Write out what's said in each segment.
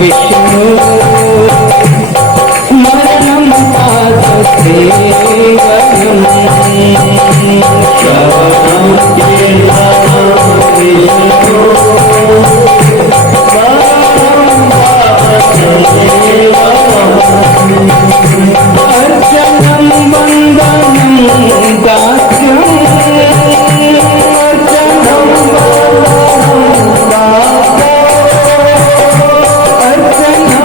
विष्णु मरणं पादसेवनं श्रवणं कीर्तनं विष्णु अर्चनं वन्दनं दास्यम् अर्चनं वन्दनं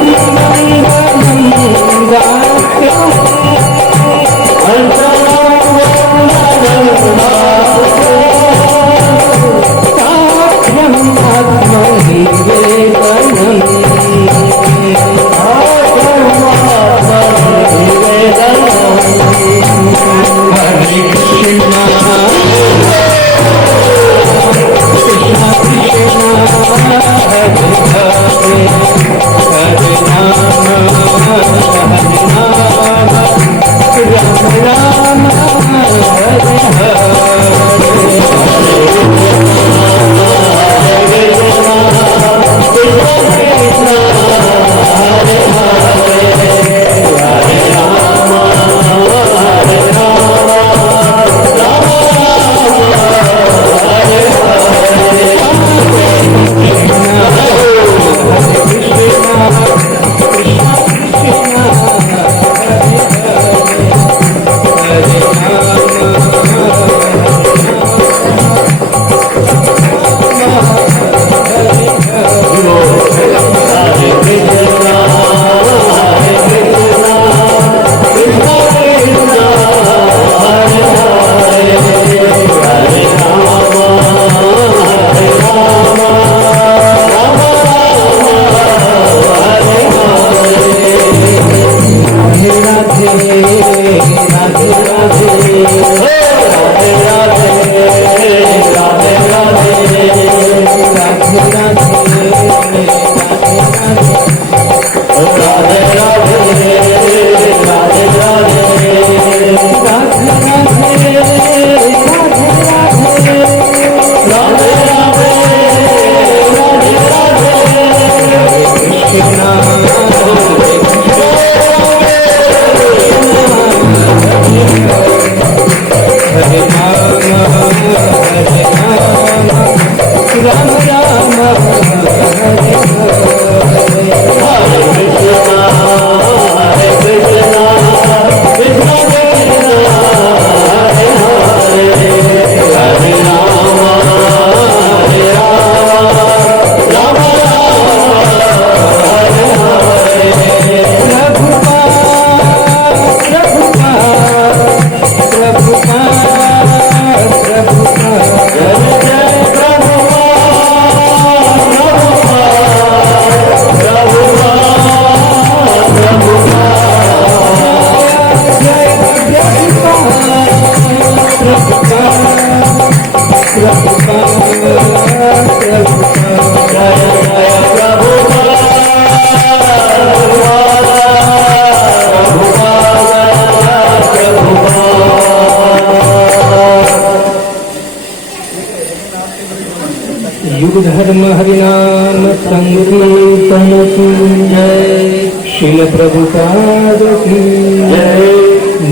युग धर्म हरिनाम संकीर्तन की जय। श्रील प्रभुपाद की जय।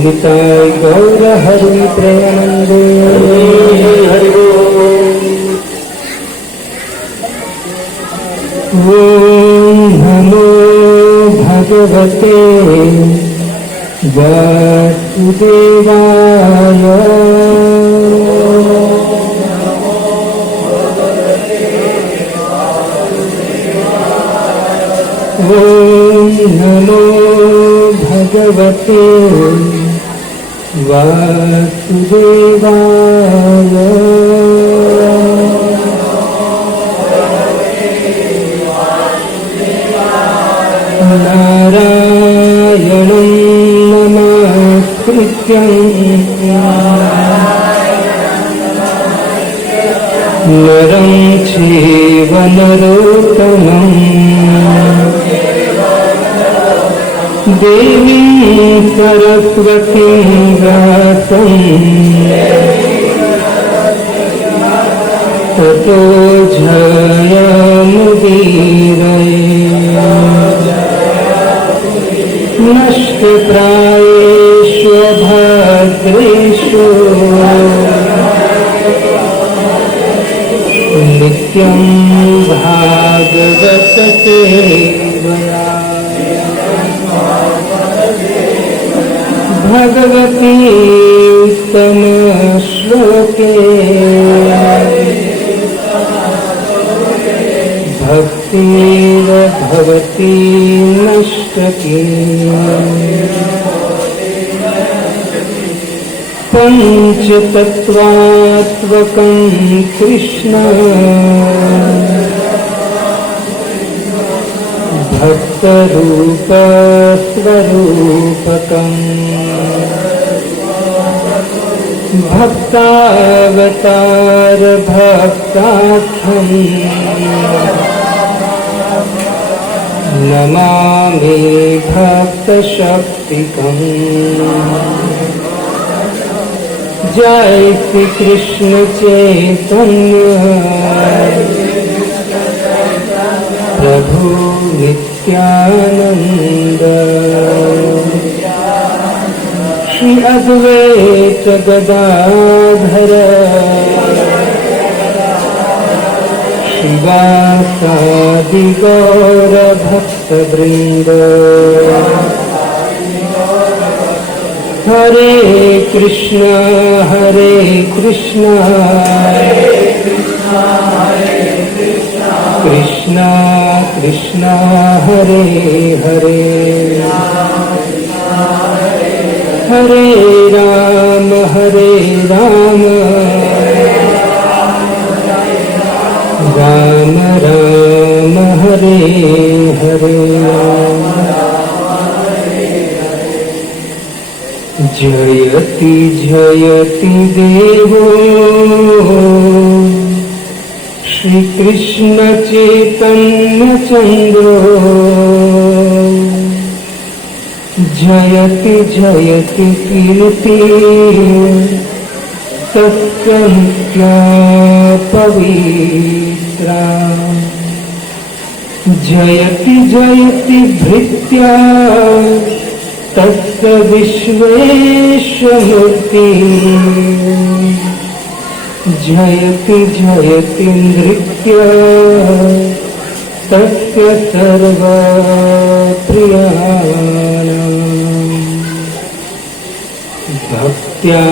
निताय गौर हरि प्रेमानंद हरि ओम नमो भगवते वासुदेवाय। ओम नमो भगवते वासुदेवाय। नारायणं नमस्कृत्यं नरं चैव नरोत्तमं देवीं सरस्वतीं व्यासं ततो जयमुदीरये नष्टप्रायेषु भद्रेषु नित्यं भागवत सेवया भगवती उत्तम श्लोके भक्तिर्भवति नष्टकी पंचतत्वात्मकं कृष्ण भक्तरूप स्वरूपकम् भक्तावतार भक्ताख्यम् नमामि भक्तशक्तिकम् जय श्री कृष्ण चैतन्य प्रभु नित्यानंद श्री अद्वैत गदाधर शिवासादि गौर भक्तवृंद हरे कृष्णा कृष्णा कृष्णा हरे हरे हरे राम राम राम हरे हरे जयति जयति देवो श्री कृष्ण चैतन्य चंद्रो जयति जयति कीर्ति तस्य नित्या पवित्रा जयति जयति भृत्या तस्य विश्वेशमूर्ति जयति जयति नृत्य तस्य सर्वप्रियाणाम् भक्त्या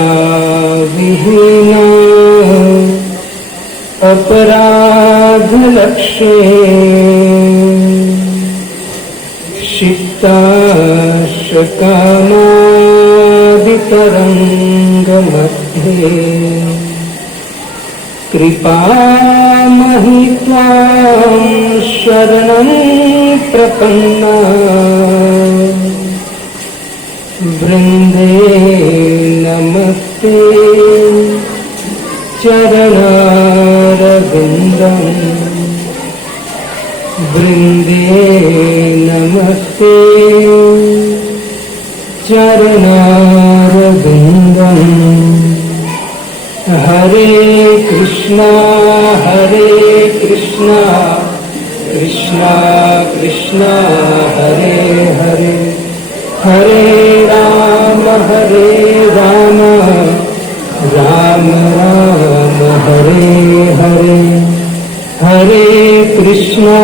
विहीना अपराधलक्ष्ये क्षिप्ताशकामादितरङ्गमध्ये कृपामहि त्वां शरणं प्रपन्ना वृन्दे नमस्ते चरणारविन्दम् वृन्दे नमस्ते चरणारविन्दम् हरे कृष्णा कृष्णा कृष्णा हरे हरे हरे राम राम राम हरे हरे हरे कृष्णा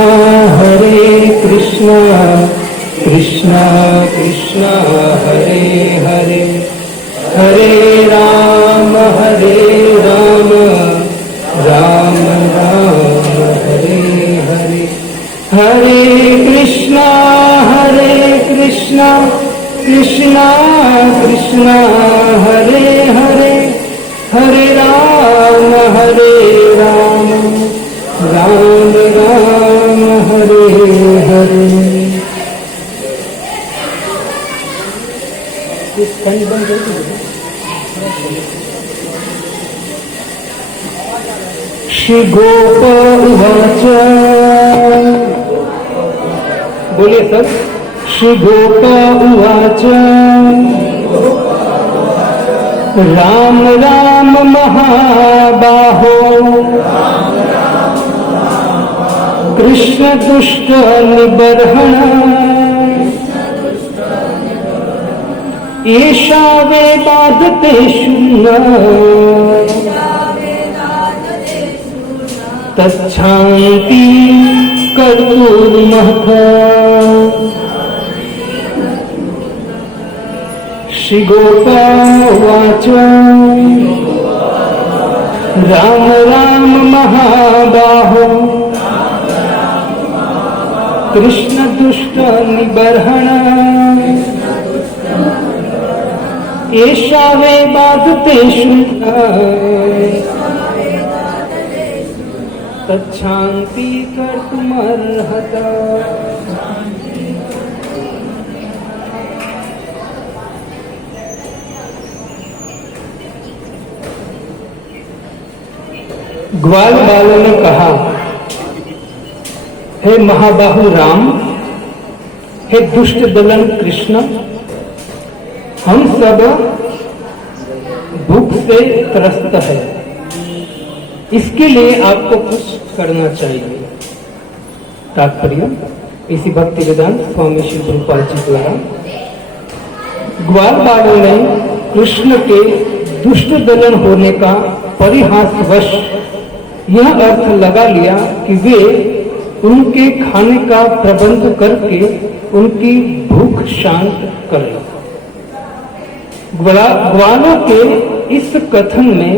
कृष्णा कृष्णा हरे हरे हरे राम राम राम हरे हरे हरे कृष्णा कृष्णा कृष्णा हरे हरे हरे राम राम राम हरे हरे श्री गोप उवाच बोलिए सर श्रीगोप उवाच राम राम महाबाहो कृष्ण दुष्ट निबर्हण एषा वेदादते शून्य तच्छान्ति कर्तुर्महः। श्रीगोपावाच राम राम महाबाहो कृष्ण दुष्ट निबर्हण एषा वेदादते शून्य तच्छान्ति कर्तुमर्हता। ग्वाल बालों ने कहा, हे महाबाहु राम, हे दुष्ट दलन कृष्ण, हम सब भूख से त्रस्त है, इसके लिए आपको कुछ करना चाहिए। तात्पर्य इसी भक्ति वेदांत स्वामी श्री प्रभुपाद जी द्वारा ग्वाल बालों ने कृष्ण के दुष्ट दलन होने का परिहासवश यह अर्थ लगा लिया कि वे उनके खाने का प्रबंध करके उनकी भूख शांत करें। ग्वालों के इस कथन में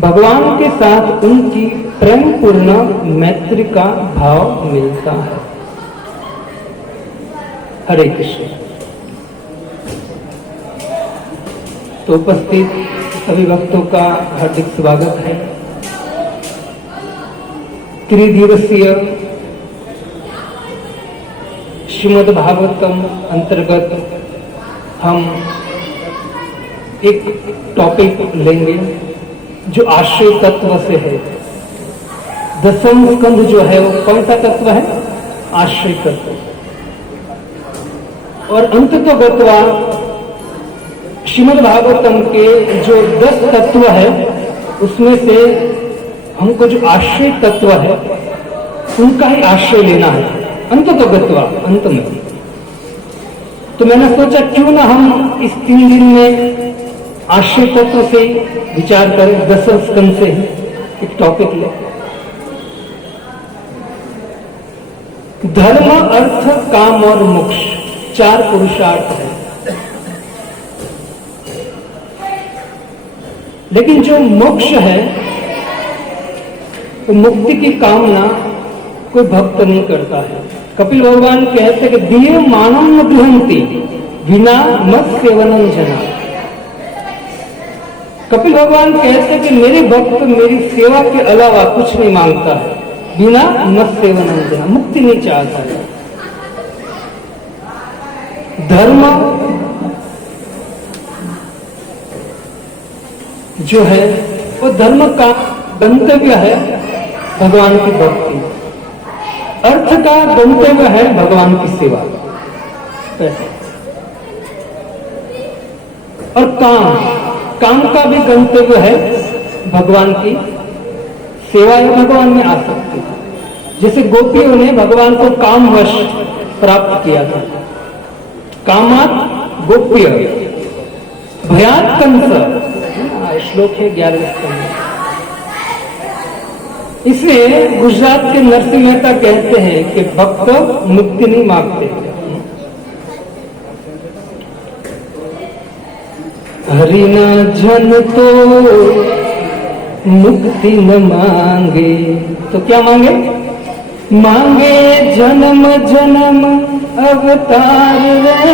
भगवान के साथ उनकी प्रेम पूर्ण मैत्री का भाव मिलता है। हरे कृष्ण। तो उपस्थित सभी भक्तों का हार्दिक स्वागत है। त्रिदिवसीय श्रीमद् भागवतम अंतर्गत हम एक टॉपिक लेंगे जो आश्रय तत्व से है। दसम स्कंध जो है वो कौन सा तत्व है? आश्रय तत्व। और अंततोगत्वा श्रीमद् भागवतम के जो 10 तत्व है उसमें से हमको जो आश्रय तत्व है उनका ही आश्रय लेना है अंततोगत्वा, अंत में। तो मैंने सोचा क्यों ना हम इस 3 दिन में आश्रय तत्व से विचार करें, 10 स्कंध से एक टॉपिक ले। धर्म, अर्थ, काम और मोक्ष 4 पुरुषार्थ है। लेकिन जो मोक्ष है तो मुक्ति की कामना कोई भक्त नहीं करता है। कपिल भगवान कहते हैं कि दिए मानव न दुहंती बिना मत सेवनम जना। कपिल भगवान कहते हैं कि मेरे भक्त मेरी सेवा के अलावा कुछ नहीं मांगता है, बिना मत सेवनम जना, मुक्ति नहीं चाहता है। धर्म जो है वो धर्म का गंतव्य है भगवान की भक्ति। अर्थ का गंतव्य है भगवान की सेवा। और काम का भी गंतव्य है भगवान की सेवा या भगवान में आसक्ति। जैसे गोपियों ने भगवान को कामवश प्राप्त किया था। कामात गोप्य भयात कंस, श्लोक है 11वें स्कंध। इसलिए गुजरात के नरसिंह मेहता कहते हैं कि भक्त मुक्ति नहीं मांगते। हरि न जन तो मुक्ति न मांगे, तो क्या मांगे? मांगे जन्म जन्म अवतार रे।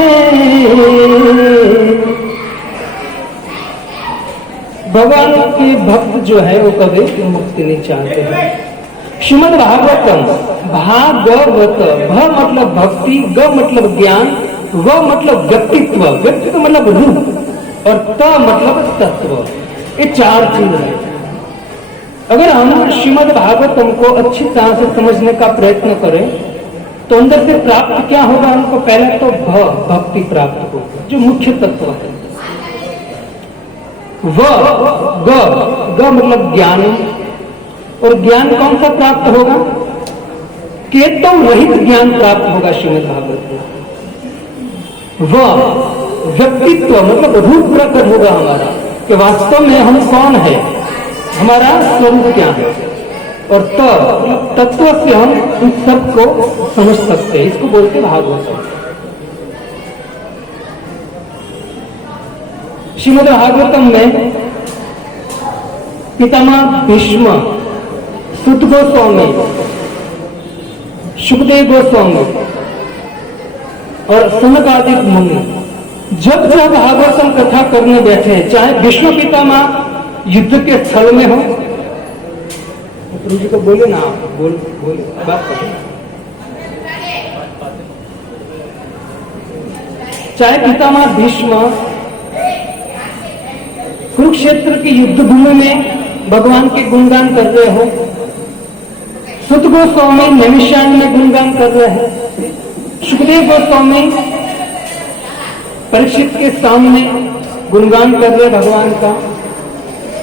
भगवान के भक्त जो है वो कभी मुक्ति नहीं चाहते हैं। श्रीमद् भागवतम, भागवत, भ मतलब भक्ति, ग मतलब ज्ञान, व मतलब व्यक्तित्व, व्यक्तित्व मतलब रूप, और त मतलब तत्व। ये 4 चीज है। अगर हम श्रीमद् भागवतम को अच्छी तरह से समझने का प्रयत्न करें तो अंदर से प्राप्त क्या होगा उनको? पहले तो भक्ति प्राप्त होगी, जो मुख्य तत्व है। ग मतलब ज्ञान, और ज्ञान कौन सा प्राप्त होगा? केतव रहित ज्ञान प्राप्त होगा श्रीमद् भागवत में। व्यक्तित्व मतलब रूप प्रकट होगा हमारा, कि वास्तव में हम कौन है, हमारा स्वरूप क्या है। और तत्व से हम उन सबको समझ सकते हैं, इसको बोलते भागवत। श्रीमद् भागवतम में पितामह भीष्म, सुत गोस्वामी, सुखदेव गोस्वामी और सनकादिक मुनि जब जब भागवतम कथा करने बैठे, चाहे भीष्म पितामह युद्ध के स्थल में हो, जी को बोले ना, बोले बात करो, चाहे पितामह भीष्म कुरुक्षेत्र की युद्ध भूमि में भगवान के गुणगान कर रहे हो, सुत गोस्वामी नैमिषारण्य में गुणगान कर रहे हैं, सुखदेव गोस्वामी परीक्षित के सामने गुणगान कर रहे भगवान का,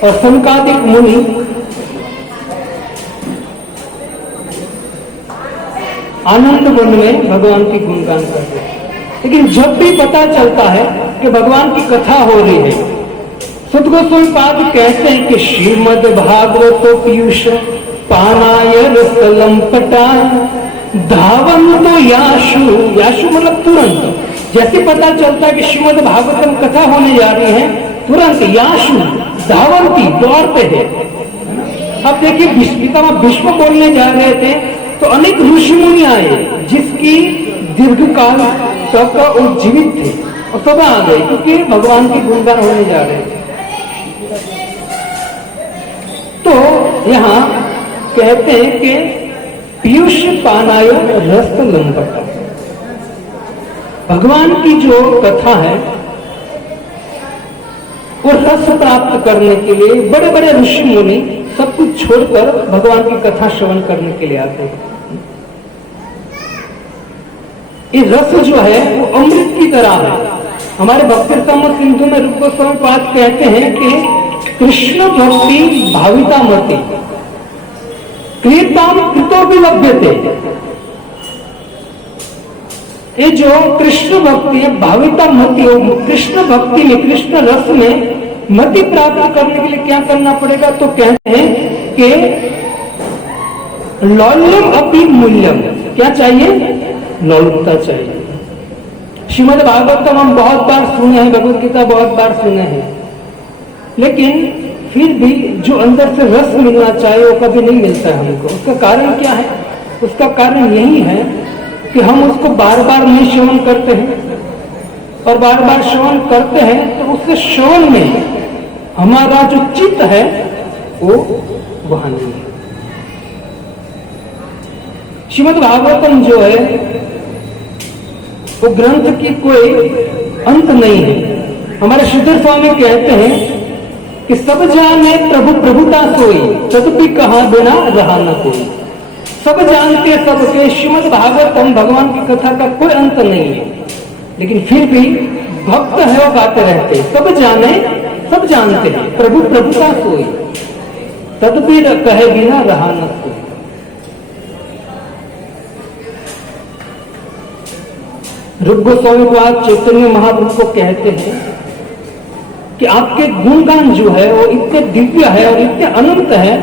और सनकादिक मुनि आनंद वन में भगवान की गुणगान कर रहे हैं। लेकिन जब भी पता चलता है कि भगवान की कथा हो रही है, सुत गोस्वामी पाद कहते हैं कि श्रीमद् भागवतो पीयूष पानाय रसलंपटाय धावन्तो याशु मतलब तुरंत। जैसे पता चलता है कि श्रीमद् भागवतम कथा होने जा रही है, तुरंत याशु धावंती दौड़ते हैं। अब देखिए पितामह भीष्म बोलने जा रहे थे तो अनेक ऋषि मुनि आए जिसकी दीर्घकाल तक वो जीवित थे और सब आ गए क्योंकि भगवान की गुणगान होने जा रहे थे। तो यहाँ कहते हैं कि पीयूष पानाय रस लंबटा, भगवान की जो कथा है वो रस प्राप्त करने के लिए बड़े बड़े ऋषि मुनि सब कुछ छोड़कर भगवान की कथा श्रवण करने के लिए आते हैं। ये रस जो है वो अमृत की तरह है। हमारे भक्तिरतम सिंधु में रूप गोस्वामी पाद कहते हैं कि कृष्ण भक्ति भाविता मति क्रियताम कृतो भी लभ्यते। ये जो कृष्ण भक्ति है भाविता मति, कृष्ण भक्ति में कृष्ण रस में मति प्राप्त करने के लिए क्या करना पड़ेगा? तो कहते हैं कि लौल्यम अपि मूल्यम, क्या चाहिए? लौलुकता चाहिए। श्रीमद् भागवतम हम बहुत बार सुने हैं, भगवद गीता बहुत बार सुने हैं, लेकिन फिर भी जो अंदर से रस मिलना चाहिए वो कभी नहीं मिलता है हमको। उसका कारण क्या है? उसका कारण यही है कि हम उसको बार बार नहीं श्रवण करते हैं, और बार बार श्रवण करते हैं तो उससे श्रवण में हमारा जो चित्त है वो वहां नहीं है। श्रीमद् भागवतम जो है वो ग्रंथ की कोई अंत नहीं है। हमारे श्रीधर स्वामी कहते हैं कि सब जाने प्रभु प्रभुता सोई, तदपि कहा बिना रहा न कोई। सब जानते सबके श्रीमद् भागवतम भगवान की कथा का कोई अंत नहीं है, लेकिन फिर भी भक्त है वो गाते रहते। सब जाने सब जानते हैं प्रभु प्रभुता सोई, तदपि कहे बिना रहा न कोई। रूप गोस्वामी पाद चैतन्य महाप्रभु को कहते हैं कि आपके गुणगान जो है वो इतने दिव्य है और इतने अनंत है,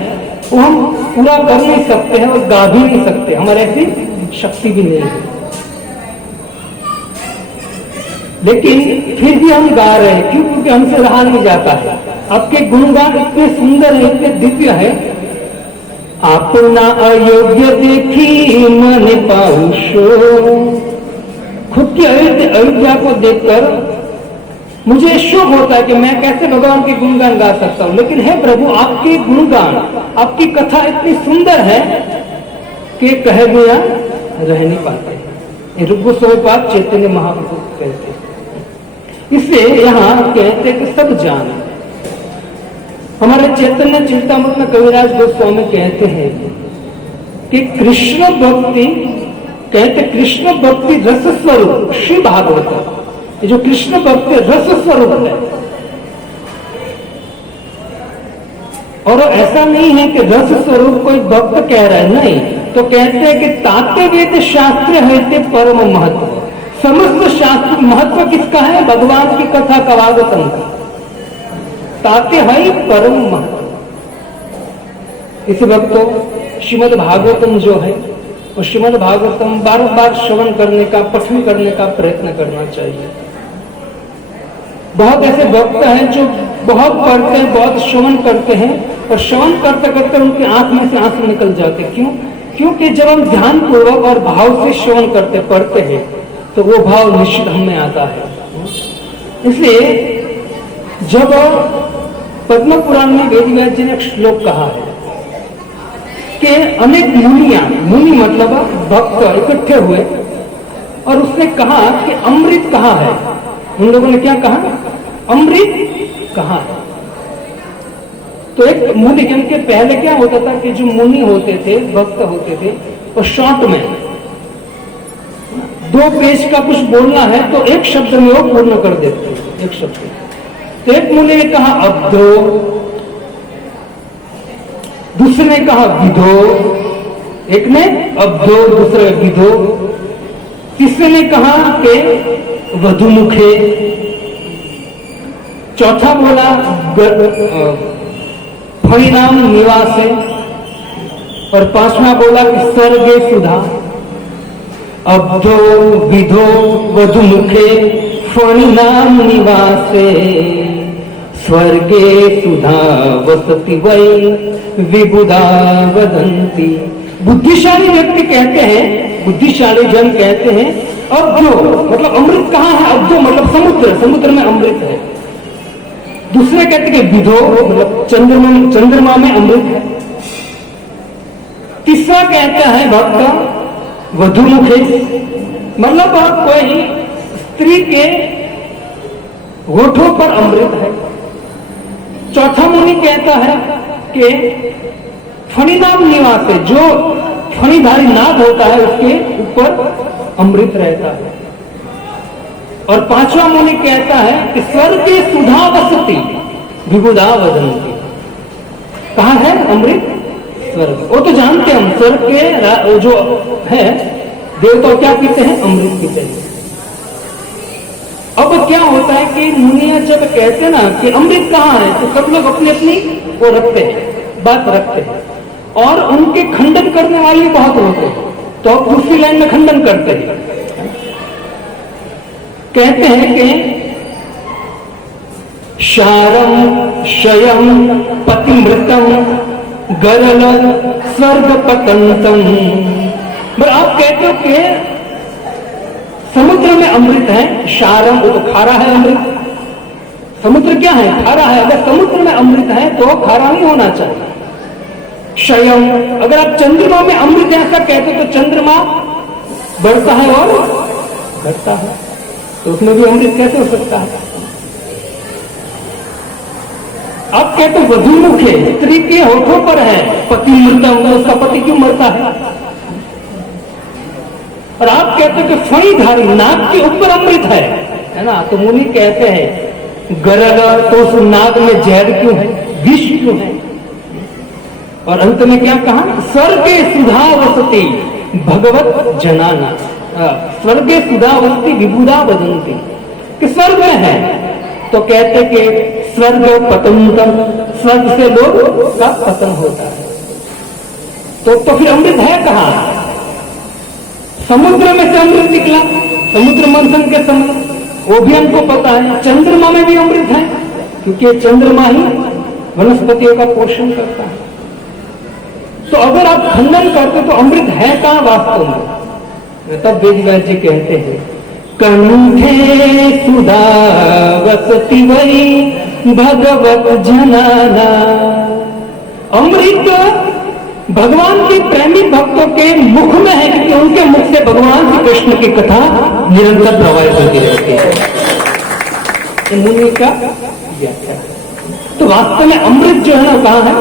वो हम पूरा कर नहीं सकते हैं और गा भी नहीं सकते, हमारे ऐसी शक्ति भी नहीं है। लेकिन फिर भी हम गा रहे हैं, क्यों? क्योंकि हमसे रहा नहीं जाता है। आपके गुणगान इतने सुंदर है, इतने दिव्य है। अपना अयोग्य देखी मन पाऊषो, खुद की अयोध्या को देखकर मुझे शोक होता है कि मैं कैसे भगवान के गुणगान गा सकता हूं। लेकिन हे प्रभु, आपके गुणगान, आपकी कथा इतनी सुंदर है कि कहे बिना रह नहीं पाते। रूप गोस्वामी पाद चैतन्य महाप्रभु कहते हैं। इसे यहाँ कहते कि सब जान। हमारे चैतन्य चिंतामृत में कविराज गोस्वामी कहते हैं कि कृष्ण भक्ति कहते कृष्ण भक्ति रस स्वरूप श्री भागवत, जो कृष्ण भक्ति रस स्वरूप है। और ऐसा नहीं है कि रस स्वरूप कोई भक्त कह रहा है, नहीं, तो कहते हैं कि ताते वेद शास्त्र है परम महत्व। समस्त शास्त्र महत्व किसका है? भगवान की कथा का, भागवतम का। ताते है परम महत्व। इसी भक्तों श्रीमद् भागवतम जो है, और श्रीमद् भागवतम बार बार श्रवण करने का, पठन करने का प्रयत्न करना चाहिए। बहुत ऐसे भक्त हैं जो बहुत पढ़ते हैं, बहुत श्रवण करते हैं, और श्रवण करते करते उनकी आंख में से आंसू निकल जाते। क्यों? क्योंकि जब हम ध्यान पूर्वक और भाव से श्रवण करते पढ़ते हैं तो वो भाव निश्चित हम में आता है। इसलिए जब पद्म पुराण में वेदव्यास जी ने एक श्लोक कहा है कि अनेक मुनियां, मुनि मतलब भक्त इकट्ठे हुए और उसने कहा कि अमृत कहाँ है। उन लोगों ने क्या कहा? अमृत कहाँ है। तो एक मुनि, क्योंकि पहले क्या होता था कि जो मुनि होते थे, भक्त होते थे, वो शॉर्ट में 2 पेज का कुछ बोलना है तो एक शब्द में वो पूर्ण कर देते थे, एक शब्द। तो एक मुनि ने कहा अब्दो, दूसरे ने कहा विधो, एक ने अब्दो, दूसरे विधो, तीसरे ने कहा कि वधुमुखे, चौथा बोला फणिनाम निवासे, और 5वां बोला कि स्वर्गे सुधा। अब्दो विधो वधुमुखे फणिनाम निवासे, स्वर्गे सुधा वसति वै विबुधा वदंती। बुद्धिशाली व्यक्ति कहते हैं, बुद्धिशाली जन कहते हैं अब्दो मतलब अमृत कहाँ है? अब्दो मतलब समुद्र, समुद्र में अमृत है। दूसरे कहते हैं विधो मतलब चंद्रमा में अमृत है। तीसरा कहता है भक्त वधुमुखे मतलब कोई स्त्री के होठों पर अमृत है। चौथा मुनि कहता है कि फणिनाम निवास है, जो फणिधारी नाग होता है उसके ऊपर अमृत रहता है। और 5वां मुनि कहता है कि स्वर्ग सुधा वसती विबुधा वदंती। कहाँ है अमृत? स्वर्ग। वो तो जानते हैं हम, स्वर्ग के जो है देवता क्या पीते हैं? अमृत पीते हैं। अब क्या होता है कि मुनिया जब कहते हैं ना कि अमृत कहाँ है, तो सब लोग अपनी अपनी वो रखते हैं, बात रखते हैं, और उनके खंडन करने वाले बहुत होते हैं। तो अब दूसरी लाइन में खंडन करते हैं, कहते हैं कि शारम शयम पतिमृतम गरल स्वर्ग पतंतम। आप कहते हो कि समुद्र में अमृत है, शारम वो तो खारा है अमृत। समुद्र क्या है? खारा है। अगर समुद्र में अमृत है तो खारा नहीं होना चाहिए। शयम, अगर आप चंद्रमा में अमृत है ऐसा कहते हो तो चंद्रमा बढ़ता है और घटता है, तो उसमें भी अमृत कैसे हो सकता है? आप कहते हो वधुमुखे, स्त्री के होठों पर है पति मृतम, उसका पति क्यों मरता है? और आप कहते हो कि फणिधारी नाग के ऊपर अमृत है ना? तो मुनि कहते हैं गरल, तो उस नाग में जहर क्यों है, विष क्यों है? और अंत में क्या कहा? स्वर्गे सुधा वसती भगवत जनाना। स्वर्गे सुधा वसती विबुधा वदंती, कि स्वर्ग में है तो कहते कि स्वर्ग पतंतम, स्वर्ग से लोग का पतन होता है। तो फिर अमृत है कहाँ? समुद्र में से अमृत निकला, समुद्र मंथन के समय, वो भी हमको पता है। चंद्रमा में भी अमृत है, क्योंकि चंद्रमा ही वनस्पतियों का पोषण करता है। तो अगर आप खंडन करते तो अमृत है कहाँ वास्तव में? तब वेदव्यास जी कहते हैं कंठे सुधा वसति वै भगवत जनाना। अमृत भगवान के प्रेमी भक्तों के मुख में है, क्योंकि उनके मुख से भगवान श्री कृष्ण की कथा निरंतर प्रवाहित होती रहती है। मुनि का व्याख्या। तो वास्तव में अमृत जो है ना कहाँ है?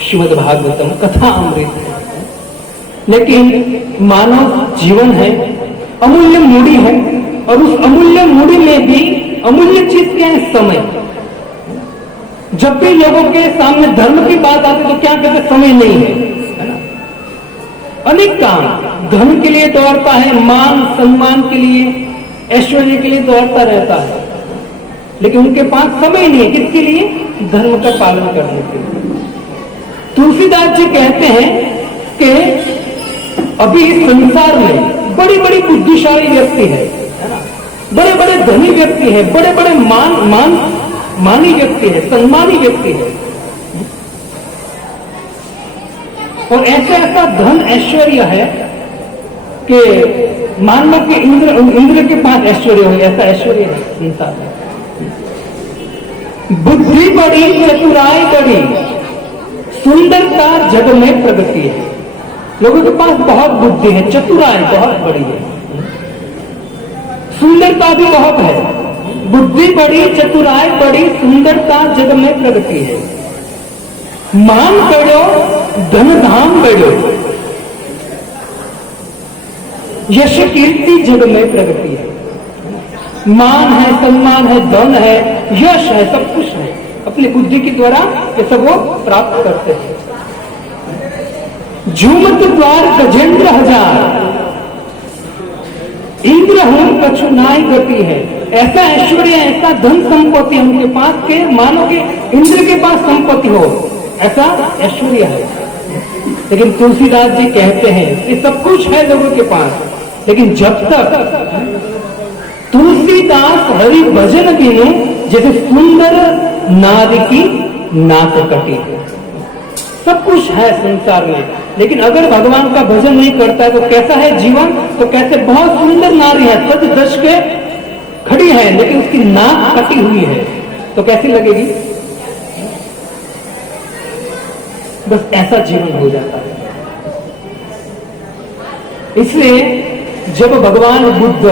श्रीमद् भागवतम कथा अमृत है। लेकिन मानव जीवन है, अमूल्य मूड़ी है, और उस अमूल्य मूड़ी में भी अमूल्य चीज क्या है? समय। जब भी लोगों के सामने धर्म की बात आती तो क्या कहते? समय नहीं है ना? अनेक काम धन के लिए दौड़ता है, मान सम्मान के लिए, ऐश्वर्य के लिए दौड़ता रहता है, लेकिन उनके पास समय नहीं है। किसके लिए? धर्म का पालन करने के लिए। तुलसीदास जी कहते हैं कि अभी इस संसार में बड़ी बड़ी बुद्धिशाली व्यक्ति है ना, बड़े बड़े धनी व्यक्ति है, बड़े बड़े मानी व्यक्ति है, सम्मानी व्यक्ति है, और ऐसा धन ऐश्वर्य है कि मान लो कि इंद्र के पास ऐश्वर्य हो, ऐसा ऐश्वर्य है संसार में। बुद्धि बड़ी चतुराई बड़ी, सुंदरता जग में प्रगति है। लोगों के पास बहुत बुद्धि है, चतुराई बहुत बड़ी है, सुंदरता भी बहुत है। बुद्धि बड़ी चतुराई बड़ी, सुंदरता जग में प्रगति है। मान बढ़ो धन धाम बढ़ो, यश कीर्ति जग में प्रगति है। मान है, सम्मान है, धन है, यश है, सब कुछ है। अपनी बुद्धि के द्वारा ये सब वो प्राप्त करते हैं। झूमत द्वार गजेंद्र हजार, इंद्र हूं कछु नाई गति है। ऐसा ऐश्वर्य, ऐसा धन संपत्ति उनके पास के मानो के इंद्र के पास संपत्ति हो, ऐसा ऐश्वर्य है। लेकिन तुलसीदास जी कहते हैं ये सब कुछ है लोगों के पास, लेकिन जब तक तुलसीदास हरि भजन बिनु जैसे सुंदर नारी की नाक कटी। सब कुछ है संसार में, लेकिन अगर भगवान का भजन नहीं करता है तो कैसा है जीवन? तो कैसे बहुत सुंदर नारी है, सज धज के खड़ी है, लेकिन उसकी नाक कटी हुई है, तो कैसी लगेगी? बस ऐसा जीवन हो जाता है। इसलिए जब भगवान बुद्ध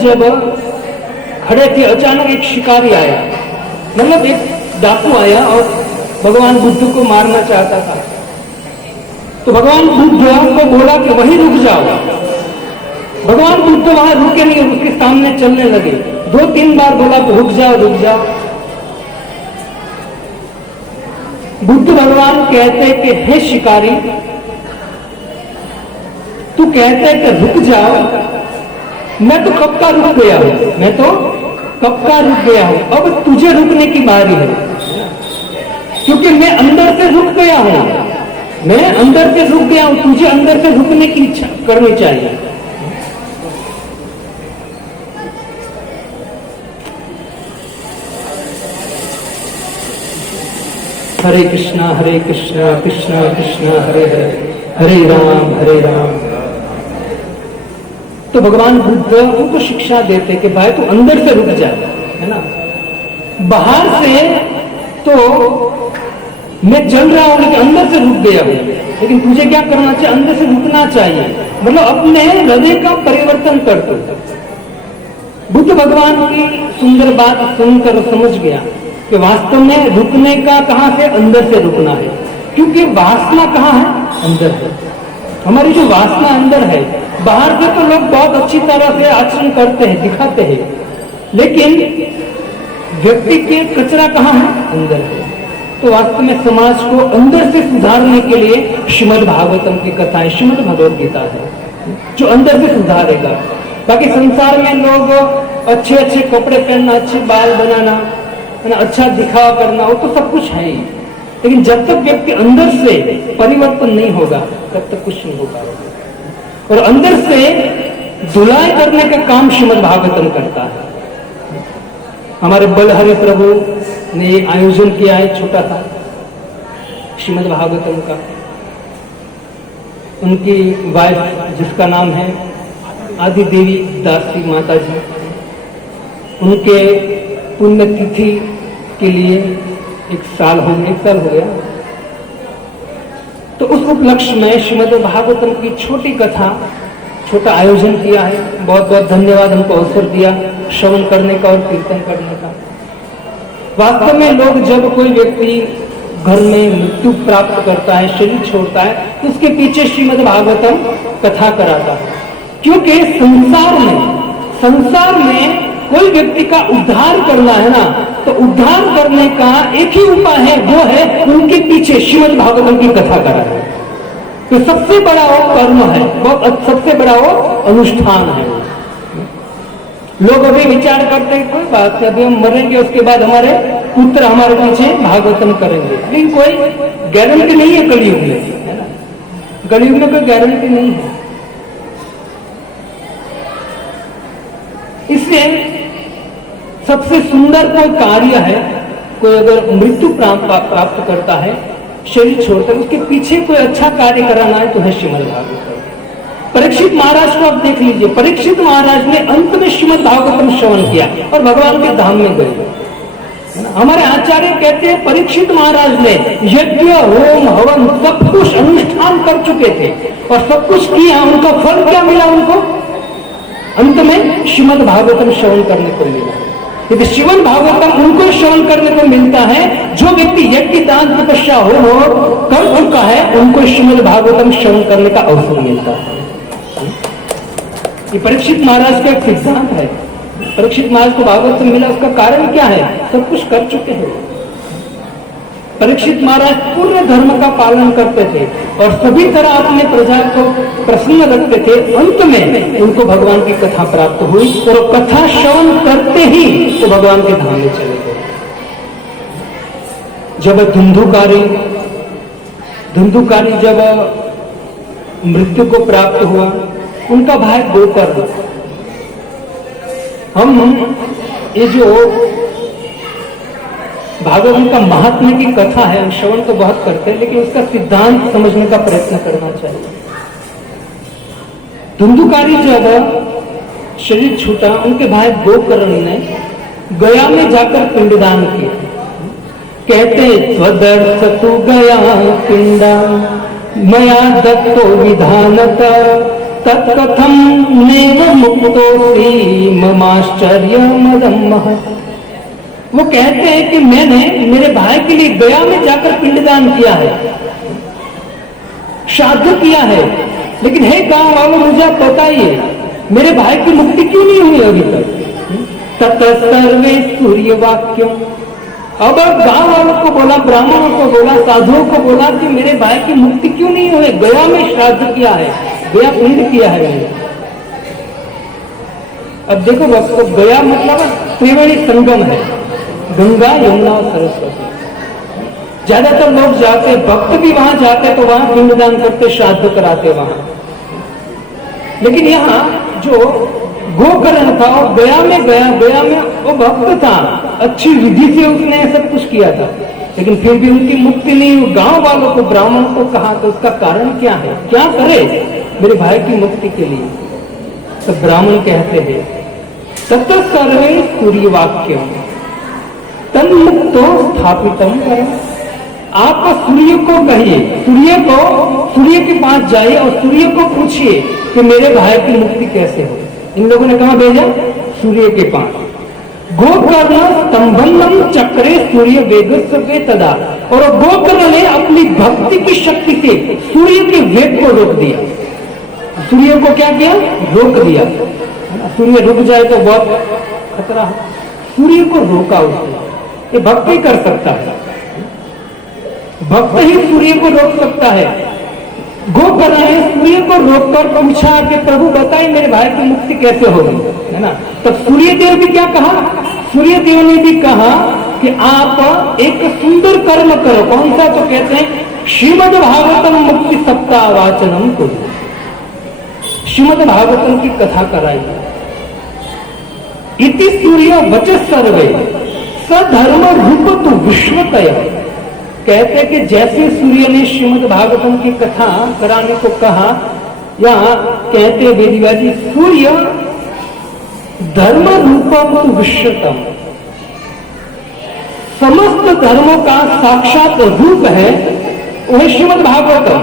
जब खड़े थे, अचानक एक शिकारी आया, मतलब एक डाकू आया और भगवान बुद्ध को मारना चाहता था। तो भगवान बुद्ध को बोला कि वहीं रुक जाओ। भगवान बुद्ध वहां रुके नहीं, उसके सामने चलने लगे। 2-3 बार बोला कि रुक जाओ रुक जाओ। बुद्ध भगवान कहते कि हे शिकारी, तू कहते है कि रुक जाओ, मैं तो कब का रुक गया हूं, मैं तो कब का रुक गया हूं, अब तुझे रुकने की बारी है, क्योंकि मैं अंदर से रुक गया हूं, मैं अंदर से रुक गया हूं, तुझे अंदर से रुकने की इच्छा करनी चाहिए। हरे कृष्णा कृष्णा कृष्णा हरे हरे, हरे राम। तो भगवान बुद्ध उनको शिक्षा देते कि भाई तू अंदर से रुक जा, है ना, बाहर से तो मैं चल रहा हूं लेकिन अंदर से रुक गया हूं, लेकिन तुझे क्या करना चाहिए? अंदर से रुकना चाहिए, मतलब अपने हृदय का परिवर्तन कर दो। बुद्ध भगवान की सुंदर बात सुनकर समझ गया कि वास्तव में रुकने का कहां से? अंदर से रुकना है, क्योंकि वासना कहां है? अंदर है। हमारी जो वासना अंदर है, बाहर से तो लोग बहुत अच्छी तरह से आचरण करते हैं, दिखाते हैं, लेकिन व्यक्ति के कचरा कहां है? अंदर है। तो वास्तव में समाज को अंदर से सुधारने के लिए श्रीमद् भागवतम की कथाएं, श्रीमद् भगवद गीता है जो अंदर से सुधारेगा। बाकी संसार में लोग अच्छे अच्छे कपड़े पहनना, अच्छे बाल बनाना, है ना, अच्छा दिखावा करना, वो तो सब कुछ है ही, लेकिन जब तक व्यक्ति अंदर से परिवर्तन नहीं होगा तब तक कुछ नहीं होगा। और अंदर से धुलाई करने का काम श्रीमद् भागवतम करता है। हमारे बलहरि प्रभु ने एक आयोजन किया है छोटा सा श्रीमद् भागवतम का। उनकी वाइफ जिसका नाम है आदि देवी दासी माता जी, उनके पुण्यतिथि के लिए एक साल हो गया। तो उस उपलक्ष्य में श्रीमद् भागवतम की छोटी कथा, छोटा आयोजन किया है। बहुत बहुत धन्यवाद हमको अवसर दिया श्रवण करने का और कीर्तन करने का। वास्तव में लोग जब कोई व्यक्ति घर में मृत्यु प्राप्त करता है, शरीर छोड़ता है, तो उसके पीछे श्रीमद् भागवतम कथा कराता है। क्योंकि संसार में कोई व्यक्ति का उद्धार करना है ना, तो उद्धार करने का एक ही उपाय है, वो है उनके पीछे श्रीमद् भागवतम की कथा कराना। तो सबसे बड़ा वो कर्म है, बहुत सबसे बड़ा वो अनुष्ठान है। लोग अभी विचार करते हैं कोई बात नहीं, अभी हम मरेंगे, उसके बाद हमारे पुत्र हमारे पीछे भागवतम करेंगे, लेकिन कोई गारंटी नहीं है कलयुग में, है ना। कलयुग में कोई गारंटी नहीं है। इसलिए सबसे सुंदर कोई कार्य है, कोई अगर मृत्यु प्राप्त करता है, शरीर छोड़कर, उसके पीछे कोई अच्छा कार्य कराना है तो है श्रीमद् भागवतम। परीक्षित महाराज को आप देख लीजिए, परीक्षित महाराज ने अंत में श्रीमद् भागवतम श्रवण किया और भगवान के धाम में गए। हमारे आचार्य कहते हैं परीक्षित महाराज ने यज्ञ, होम, हवन सब कुछ अनुष्ठान कर चुके थे और सब कुछ किया, उनका फल क्या मिला उनको? अंत में श्रीमद् भागवतम श्रवण करने को मिला। यदि श्रीमद् भागवतम उनको श्रवण करने को मिलता है, जो व्यक्ति यज्ञ, दान, तपस्या हो कर चुका है, उनको श्रीमद् भागवतम श्रवण करने का अवसर मिलता है। ये परीक्षित महाराज का एक सिद्धांत है। परीक्षित महाराज को भागवतम मिला, उसका कारण क्या है? सब कुछ कर चुके हैं। परीक्षित महाराज पूर्ण धर्म का पालन करते थे और सभी तरह अपने प्रजा को प्रसन्न रखते थे। अंत में उनको भगवान की कथा प्राप्त हुई और कथा श्रवण करते ही तो भगवान के धाम में चले गए। जब धुंधुकारी जब मृत्यु को प्राप्त हुआ, उनका भाई गोकर्ण, हम ये जो भागवत का महात्म्य की कथा है, श्रवण तो बहुत करते हैं, लेकिन उसका सिद्धांत समझने का प्रयत्न करना चाहिए। धुंधुकारी जब शरीर छूटा, उनके भाई गोकर्ण ने गया में जाकर पिंडदान किया। कहते स्वदर्श तु गया पिंडा मया दत्तो विधानत तत्कथम नेव मुक्तोऽसि ममाश्चर्य मदम महत्। वो कहते हैं कि मैंने मेरे भाई के लिए गया में जाकर पिंडदान किया है, श्राद्ध किया है, लेकिन हे गांव वालों, मुझे आप बताइए मेरे भाई की मुक्ति क्यों नहीं हुई अभी तक? ततः सर्वे सूर्य वाक्य। अब गांव वालों को बोला, ब्राह्मणों को बोला, साधुओं को बोला कि मेरे भाई की मुक्ति क्यों नहीं हुई? गया में श्राद्ध किया है, गया पिंड किया है मैंने। अब देखो भक्तों, गया मतलब त्रिवेणी संगम है, गंगा, यमुना और सरस्वती। ज्यादातर लोग जाते, भक्त भी वहां जाते तो वहां पिंडदान करते, श्राद्ध कराते वहां। लेकिन यहाँ जो गोकर्ण था वो गया में वो भक्त था, अच्छी विधि से उसने सब कुछ किया था, लेकिन फिर भी उनकी मुक्ति नहीं हुई। गांव वालों को, ब्राह्मणों को कहा तो उसका कारण क्या है, क्या करे मेरे भाई की मुक्ति के लिए? तो ब्राह्मण कहते हैं ततः सर्वे सूर्य वाक्य तन्मुक्तो स्थापितम करें। आप सूर्य को कहिए, सूर्य के पास जाइए और सूर्य को पूछिए कि मेरे भाई की मुक्ति कैसे हो। इन लोगों ने कहा भेजा? सूर्य के पास। गोकर्ण स्तंभनम चक्रे सूर्य वेगस्वे तदा। और गोकर्ण ने अपनी भक्ति की शक्ति से सूर्य के वेग को रोक दिया। सूर्य को क्या किया? रोक दिया। सूर्य रुक जाए तो बहुत खतरा है, सूर्य को रोका उसने। ये भक्त ही कर सकता है, भक्त ही सूर्य को रोक सकता है। गोकर्ण ने सूर्य को रोककर पूछा कि प्रभु बताइए मेरे भाई की मुक्ति कैसे होगी, है ना। तब सूर्य देव भी क्या कहा? सूर्य देव ने भी कहा कि आप एक सुंदर कर्म करो। कौन सा? तो कहते हैं श्रीमद् भागवतम मुक्ति सप्ताह वाचनम करो, श्रीमद् भागवतम की कथा कराइए। इति सूर्य वचः सर्वे सधर्म रूप तु विश्वतय। कहते हैं कि जैसे सूर्य ने श्रीमद् भागवतम की कथा कराने को कहा, या कहते वेदव्यासी सूर्य धर्म रूपम विश्वतम, समस्त धर्मों का साक्षात रूप है वही श्रीमद् भागवतम।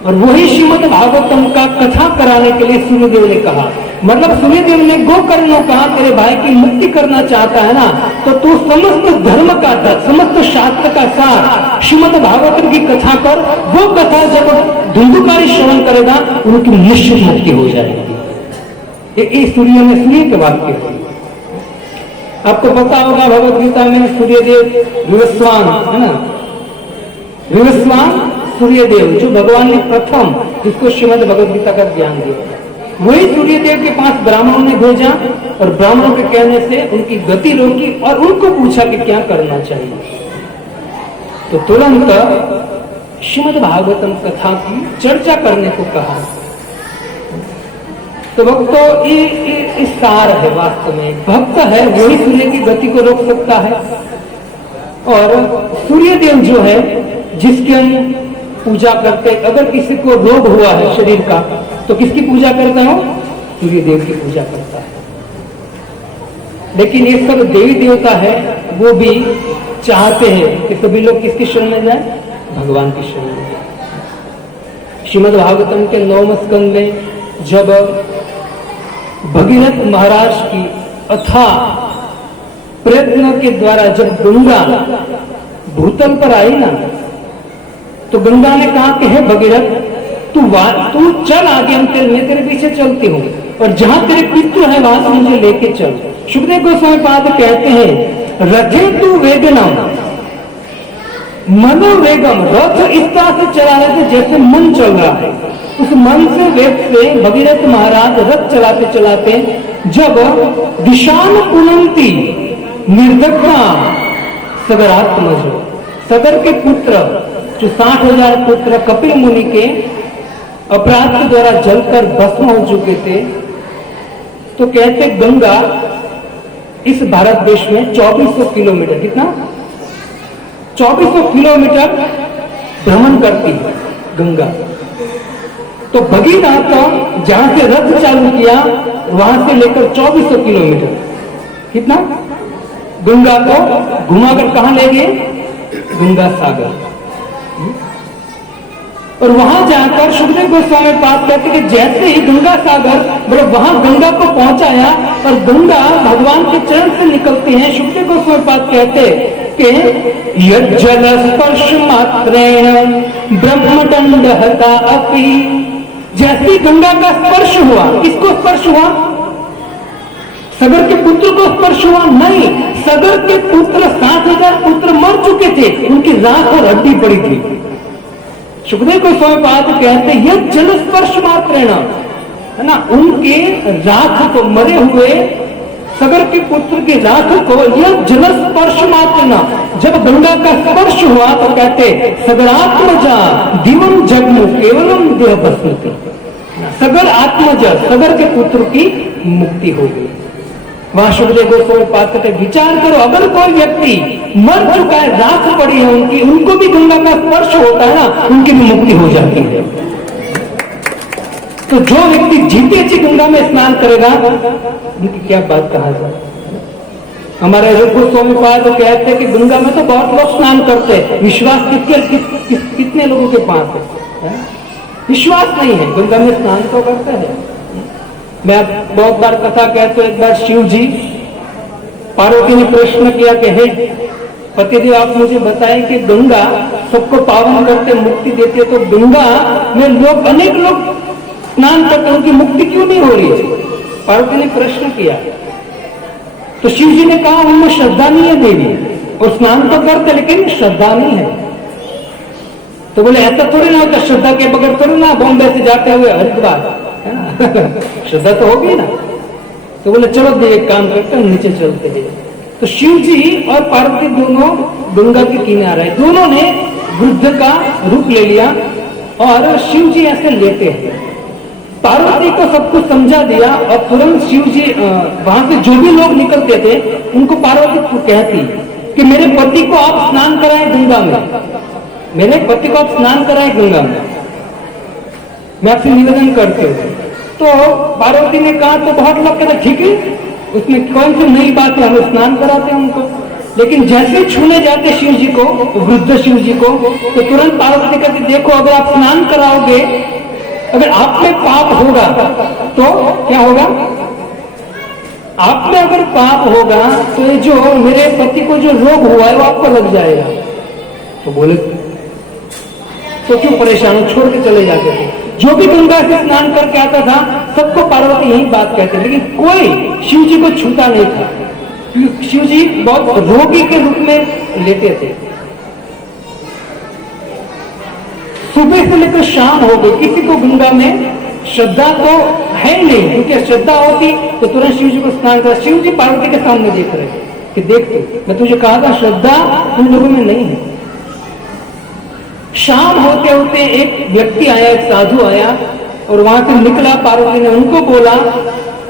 और वही श्रीमद् भागवतम का कथा कराने के लिए सूर्यदेव ने कहा। मतलब सूर्यदेव ने गोकर्ण को कहा, तेरे भाई की मुक्ति करना चाहता है ना, तो तू समस्त धर्म का, समस्त शास्त्र का सार श्रीमद् भागवतम की कथा कर। वो कथा जब धुंधुकारी श्रवण करेगा, उनकी निश्चित मुक्ति हो जाएगी। ये सूर्य के वाक्य है। आपको पता होगा भगवत गीता में सूर्यदेव विवस्वान है ना, विवस्वान सूर्यदेव जो भगवान ने प्रथम जिसको श्रीमद् भगवत गीता का ज्ञान दिया, वही सूर्यदेव के पास ब्राह्मणों ने भेजा और ब्राह्मणों के कहने से उनकी गति रोकी और उनको पूछा कि क्या करना चाहिए। तो तुरंत श्रीमद् भागवतम कथा की चर्चा करने को कहा। तो भक्तों ये सार है। वास्तव में भक्त है वही सूर्य की गति को रोक सकता है। और सूर्यदेव जो है जिसकी हम पूजा करते, अगर किसी को रोग हुआ है शरीर का तो किसकी पूजा करता हो? सूर्यदेव की पूजा करता है। लेकिन ये सब देवी देवता है, वो भी चाहते हैं कि सभी लोग किसकी शरण में जाए? भगवान की शरण में जाए। श्रीमद् भागवतम के 9वें स्कंद में जब भगीरथ महाराज की अथाह प्रयत्न के द्वारा जब गंगा भूतल पर आई ना, तो गंगा ने कहा कि हे भगीरथ, तू चल आगे, मैं तेरे पीछे चलती हूँ, और जहां तेरे पितृ है वहां से मुझे लेके चल। सुखदेव गोस्वामी पाद कहते हैं, रथे तू वेगनम मनोवेगम, रथ इस तरह से चला रहे थे जैसे मन चल रहा है। उस मन से वेग से भगीरथ महाराज रथ चलाते चलाते जब दिशान पुनंती निर्दग्धा सगरात्मज, सगर के पुत्र जो 60,000 पुत्र कपिल मुनि के अपराध के द्वारा जलकर भस्म हो चुके थे, तो कहते गंगा इस भारत देश में 2400 किलोमीटर, कितना 2400 किलोमीटर भ्रमण करती है गंगा। तो भगीरथ जहां से रथ चालू किया वहां से लेकर 2400 किलोमीटर, कितना गंगा को घुमाकर कहां ले गए? गंगा सागर। और वहां जाकर सुखदेव गोस्वामी पाद कहते कि जैसे ही गंगा सागर, मतलब वहां गंगा को पहुंचाया और गंगा भगवान के चरण से निकलती हैं। सुखदेव गोस्वामी पाद कहते कि यज्जल स्पर्श मात्रेण ब्रह्मदंड हता अपि, जैसे गंगा का स्पर्श हुआ, किसको स्पर्श हुआ? सगर के पुत्र को स्पर्श हुआ? नहीं, सगर के पुत्र 60,000 पुत्र मर चुके थे, उनकी राख और हड्डी पड़ी थी। सुखदेव गोस्वामी पाद कहते हैं यह जल स्पर्श मात्रेण, है ना, उनके राख को, मरे हुए सगर के पुत्र के राख को यह जल स्पर्श मात्रेण, जब गंगा का स्पर्श हुआ तो कहते सगरात्मजा दिवम जग्मु केवलम देह भस्मति, सगर आत्मज, सगर के पुत्र की मुक्ति हो गई। वहां सुखदेव गोस्वामी पाद कहते विचार करो, अगर कोई व्यक्ति मर चुका है, राख पड़ी है उनकी, उनको भी गंगा का स्पर्श होता है ना, उनकी भी मुक्ति हो जाती है। तो जो व्यक्ति जीते जी गंगा में स्नान करेगा, उनकी क्या बात कहा जाए। हमारे रूप गोस्वामी पाद कहते हैं कि गंगा में तो बहुत लोग स्नान करते हैं, विश्वास कितने लोगों के पास है? विश्वास नहीं है, गंगा में स्नान तो करते हैं। मैं बहुत बार कथा कहते, एक बार शिव जी, पार्वती ने प्रश्न किया कि हे पतिदेव, आप मुझे बताएं कि गंगा सबको पावन करते, मुक्ति देते, तो गंगा में लोग, अनेक लोग स्नान करते, उनकी मुक्ति क्यों नहीं हो रही? पार्वती ने प्रश्न किया तो शिव जी ने कहा उनमें श्रद्धा नहीं है देवी, और स्नान तो करते लेकिन श्रद्धा नहीं है। तो बोले ऐसा थोड़ी ना होता, श्रद्धा के बगैर थोड़ी ना बॉम्बे से जाते हुए हरिद्वार, श्रद्धा तो होगी ना। तो बोले चलो दे एक काम करते हैं, नीचे चलते हैं। तो शिव जी और पार्वती दोनों गंगा के किनारे, दोनों ने वृद्ध का रूप ले लिया और शिव जी ऐसे लेते हैं। पार्वती को सब कुछ समझा दिया और तुरंत शिव जी वहां से जो भी लोग निकलते थे उनको पार्वती को कहती कि मेरे पति को आप स्नान कराएं गंगा में, मेरे पति को आप स्नान कराएं गंगा में, मैं आपसे निवेदन करती हूँ। तो पार्वती ने कहा, तो बहुत लोग कहते ठीक है, उसमें कौन सी नई बात है, हम स्नान कराते हैं उनको। लेकिन जैसे छूने जाते शिव जी को, वृद्ध शिव जी को, तो तुरंत पार्वती कहती देखो अगर आप स्नान कराओगे, अगर आप में पाप होगा तो क्या होगा? आप में अगर पाप होगा तो ये जो मेरे पति को जो रोग हुआ है वो आपको लग जाएगा। तो बोले तो क्यों परेशान हो, छोड़ के चले जाते थे। जो भी गंगा से स्नान करके आता था सबको पार्वती यही बात कहते, लेकिन कोई शिव जी को छूता नहीं था, क्योंकि शिव जी बहुत रोगी के रूप में लेते थे। सुबह से लेकर शाम हो गई, किसी को गंगा में श्रद्धा तो है नहीं, क्योंकि श्रद्धा होती तो तुरंत शिव जी को स्नान कर। शिव जी पार्वती के सामने देख रहे कि देख तो मैं तुझे कहा था श्रद्धा उन लोगों में नहीं है। शाम होते होते एक व्यक्ति आया, एक साधु आया और वहां से निकला। पार्वती ने उनको बोला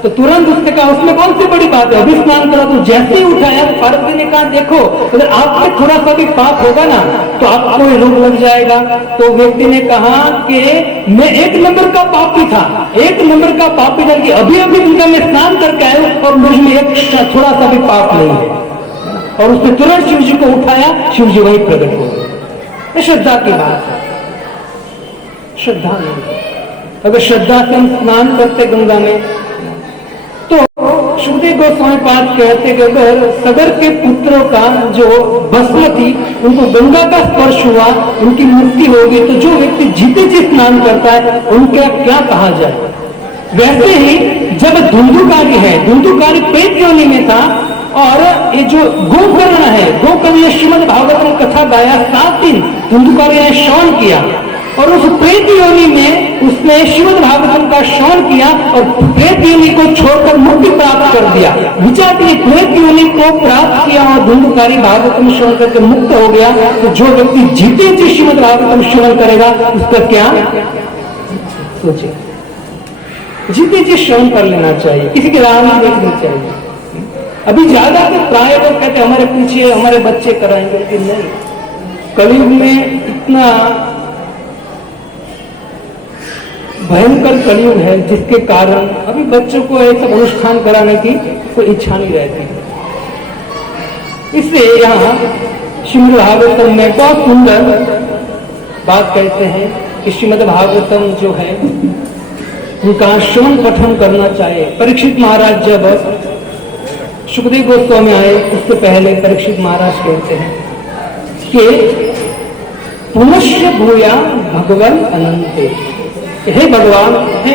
तो तुरंत उसने कहा उसमें कौन सी बड़ी बात है, अभी स्नान करा। तो जैसे ही उठाया पार्वती ने कहा देखो अगर आप में थोड़ा सा भी पाप होगा ना तो आपको ये रोग लग जाएगा। तो व्यक्ति ने कहा कि मैं 1 नंबर का पापी था, 1 नंबर का पापी था कि अभी अभी गंगा में स्नान करके आया और मुझ में एक थोड़ा सा भी पाप नहीं है। और उसने तुरंत शिव जी को उठाया, शिव जी वहीं प्रकट हो गए। श्रद्धा की बात है, श्रद्धा नहीं। अगर श्रद्धा से हम स्नान करते गंगा में तो सुखदेव गोस्वामी पाद कहते कि अगर सगर के पुत्रों का जो भस्म थी उनको गंगा का स्पर्श हुआ, उनकी मृत्यु होगी, तो जो व्यक्ति जीते जी स्नान करता है उनका क्या कहा जाए। वैसे ही जब धुंधुकारी है, धुंधुकारी प्रेत योनि में था और ये जो गोकर्ण है, गोकर्ण श्रीमद् भागवत में कथा गाया, 7 दिन धुंधुकारी ने श्रवण किया और उस प्रेत योनि में उसने श्रीमद् भागवत का श्रवण किया और प्रेत योनि को छोड़कर मुक्ति प्राप्त कर दिया। विचार के प्रेत योनि को प्राप्त किया और धुंधुकारी भागवत में श्रवण करके मुक्त हो गया। तो जो व्यक्ति जीते जी श्रीमद् भागवत में श्रवण करेगा उसका क्या सोचे। जीते जी श्रवण कर लेना चाहिए, किसी की राह नहीं देखनी चाहिए। अभी ज्यादा तो प्राय लोग कहते हमारे पीछे हमारे बच्चे कराएंगे, लेकिन नहीं। कलयुग में इतना भयंकर कलयुग है जिसके कारण अभी बच्चों को एक अनुष्ठान कराने की कोई इच्छा नहीं रहती। इसलिए यहाँ श्रीमद् भागवतम में बहुत सुंदर बात कहते हैं कि श्रीमद् भागवतम जो है उनका श्रवण पठन करना चाहिए। परीक्षित महाराज जब सुखदेव गोस्वामी आए उससे पहले परीक्षित महाराज कहते हैं कि पुनश्च भूया भगवान अनंते, हे भगवान, हे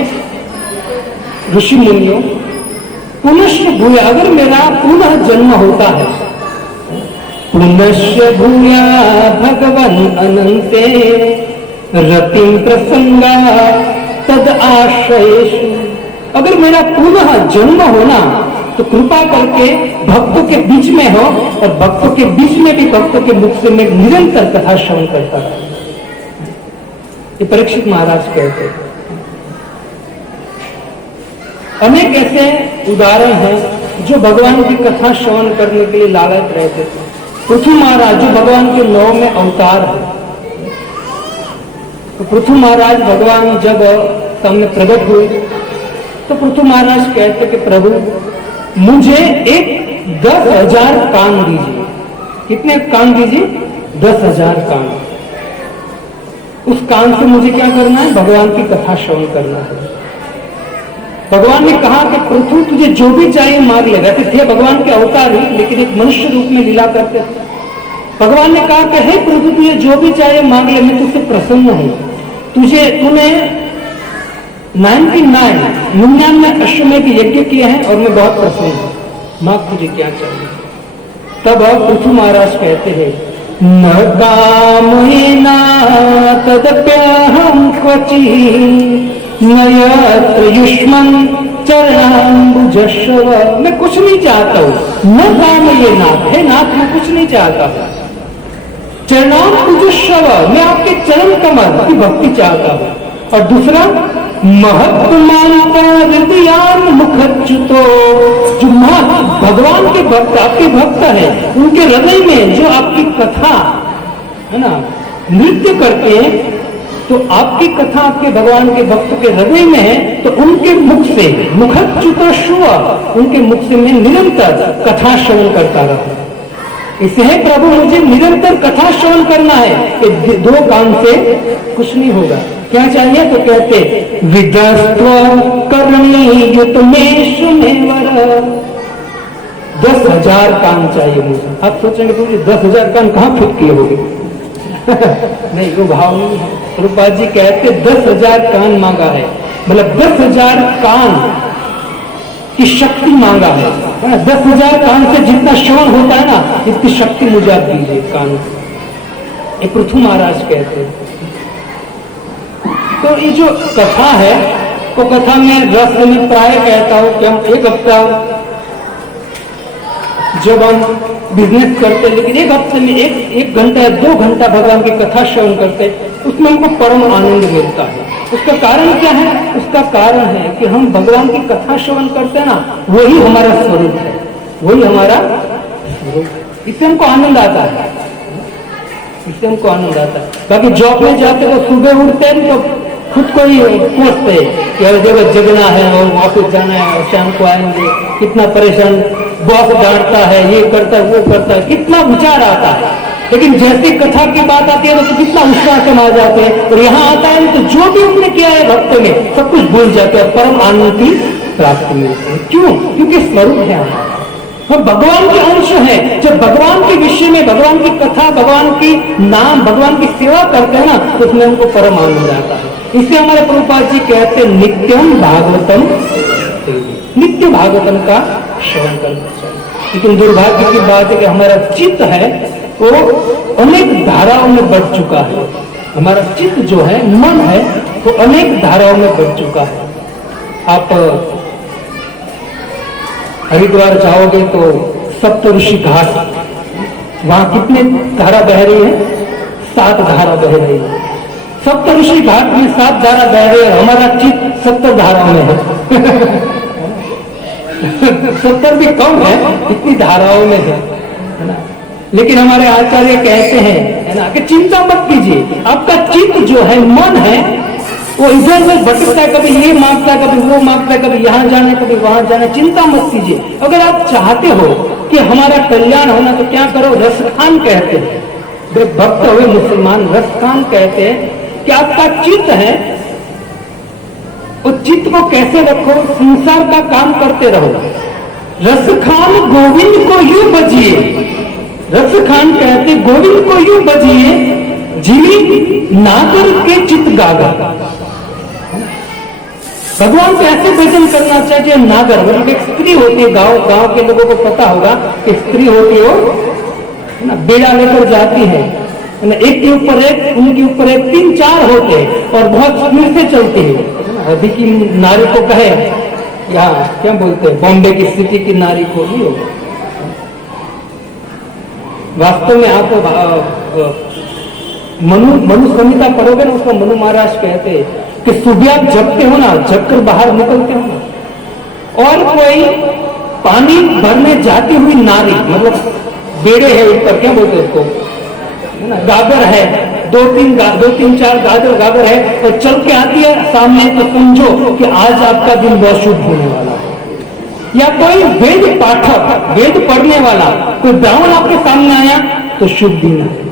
ऋषि मुनियों, पुनश्च भूया, अगर मेरा पुनः जन्म होता है, पुनश्च भूया भगवान अनंते रतिम प्रसंगा तद आश्रयेषु, अगर मेरा पुनः जन्म होना तो कृपा करके भक्तों के बीच में हो और भक्तों के बीच में भी भक्तों के मुख से मैं निरंतर कथा श्रवण करता रहा। ये परीक्षित महाराज कहते हैं। अनेक ऐसे उदाहरण हैं जो भगवान की कथा श्रवण करने के लिए लालच रहते थे। पृथु महाराज जो भगवान के 9 में अवतार है, तो पृथु महाराज भगवान जब सामने प्रकट हुए तो पृथु महाराज कहते कि प्रभु मुझे एक 10,000 कान दीजिए। कितने कान दीजिए? 10,000 कान। उस कान से मुझे क्या करना है? भगवान की कथा श्रवण करना है। भगवान ने कहा कि पृथु तुझे जो भी चाहिए मांग ले। वैसे थे भगवान के अवतार ही, लेकिन एक मनुष्य रूप में लीला करते थे। भगवान ने कहा कि हे पृथु तुझे जो भी चाहिए मांग ले, मैं तुझसे प्रसन्न हूं। तूने 99 अश्वमेध यज्ञ किए हैं और मैं बहुत प्रसन्न हूं। मां तुझे क्या चाहिए? तब पृथु महाराज कहते हैं न कामयेना तदप्यहं क्वचि न यत्र युष्मन् चरणाम्बुजश्रव, मैं कुछ नहीं चाहता हूं। न कामयेना, हे नाथ मैं कुछ नहीं चाहता हूं। चरणाम्बुजश्रव, मैं आपके चरण कमल की भक्ति चाहता हूं। और दूसरा महत्मानता हृदयान मुखच्युतो, जो भगवान के भक्त आपके भक्त है उनके हृदय में जो आपकी कथा है ना नृत्य करते हैं, तो आपकी कथा आपके भगवान के भक्त के हृदय में है, तो उनके मुख से मुखच्युतो शुभ, उनके मुख से मैं निरंतर कथा श्रवण करता रहूं। इसलिए प्रभु मुझे निरंतर कथा श्रवण करना है। कि 2 कान से कुछ नहीं होगा। क्या चाहिए? तो कहते विदस्त्व कर्णी युतमेषु मेवर 10,000 कान चाहिए मुझे। आप सोचेंगे तो 10,000 कान कहाँ फिट किए होंगे? नहीं, वो भाव नहीं है। प्रभुपाद जी कहते 10,000 कान मांगा है, मतलब 10,000 कान की शक्ति मांगा है। 10,000 कान से जितना श्रवण होता है ना, इसकी शक्ति मुझे आप दीजिए कान। ये पृथु महाराज कहते हैं। तो ये जो कथा है, वो कथा में रस में प्राय कहता हूं कि हम एक हफ्ता जब हम बिजनेस करते हैं, लेकिन एक हफ्ते में एक घंटा या 2 घंटा भगवान की कथा श्रवण करते हैं, उसमें हमको परम आनंद मिलता है। उसका कारण क्या है? उसका कारण है कि हम भगवान की कथा श्रवण करते हैं ना, वही हमारा स्वरूप है, वही हमारा स्वरूप। इससे हमको आनंद आता है, इससे हमको आनंद आता है। बाकी जॉब में जाते तो सुबह उठते हैं तो खुद को ही कोसते कि हर जगह जगना है और ऑफिस जाना है और शाम को आएंगे, कितना परेशान, बॉस डांटता है, ये करता है, वो करता है, कितना विचार आता है। लेकिन जैसे कथा की बात आती है तो कितना उत्साह से आ जाते हैं, और यहाँ आता है तो जो भी हमने किया है भक्त में सब कुछ भूल जाते हैं, परम आनंद की प्राप्ति मिलती है। क्यों? क्योंकि स्वरूप है हमारा, हम भगवान के अंश हैं। जब भगवान के विषय में, भगवान की कथा, भगवान की नाम, भगवान की सेवा करते हैं ना, तो उसमें हमको परम आनंद आता है। इसलिए हमारे प्रभुपाद जी कहते हैं नित्यम भागवतम, नित्य भागवतम का श्रवण करना चाहिए। लेकिन दुर्भाग्य की बात है कि हमारा चित्त है वो अनेक धाराओं में बढ़ चुका है। हमारा चित्त जो है, मन है, वो अनेक धाराओं में बढ़ चुका है। आप हरिद्वार जाओगे तो सप्तऋषि घाट, वहां कितने धारा बह रही है? 7 धारा बह रही है। सप्तऋषि घाट में 7 धारा बह रही है, हमारा चित्त 70 धाराओं में है। 70 भी कम है, इतनी धाराओं में है ना। लेकिन हमारे आचार्य कहते हैं, है ना, कि चिंता मत कीजिए। आपका चित्त जो है, मन है, वो इधर उधर भटकता है, कभी ये मांगता है, कभी वो मांगता है, कभी यहाँ जाना है, कभी वहां जाना है। चिंता मत कीजिए। अगर आप चाहते हो कि हमारा कल्याण होना, तो क्या करो? रसखान कहते हैं, भक्त हुए मुसलमान रसखान कहते हैं कि आपका चित्त है, उस चित्त को कैसे रखो? संसार का काम करते रहो। रसखान गोविंद को यूं बजिए, रसखान कहते गोविंद को यूं बजिए, जीवी नागर के चित्त गागा। भगवान को ऐसे भजन करना चाहिए। नागर मतलब एक स्त्री होती है, गांव के लोगों को पता होगा कि स्त्री होती है ना, बेड़ा लेकर जाती है ना, एक के ऊपर एक, उनके ऊपर एक, 3-4 होते हैं और बहुत स्पीड से चलती है। अभी की नारी को कहे, यहाँ क्या बोलते हैं, बॉम्बे की सिटी की नारी को भी होगा। वास्तव में आप मनु संहिता पढ़ोगे ना, उसको मनु महाराज कहते हैं कि सुबह आप जगते हो ना, जगकर बाहर निकलते हो ना, और कोई पानी भरने जाती हुई नारी, मतलब बेड़े है ऊपर, क्या बोलते हैं उसको, है ना, गागर है, 2-3-4 गागर है, और चल के आती है सामने, तो समझो कि आज आपका दिन बहुत शुभ होने वाला है। या कोई वेद पाठक, वेद पढ़ने वाला कोई ब्राह्मण आपके सामने आया तो शुभ दिन है।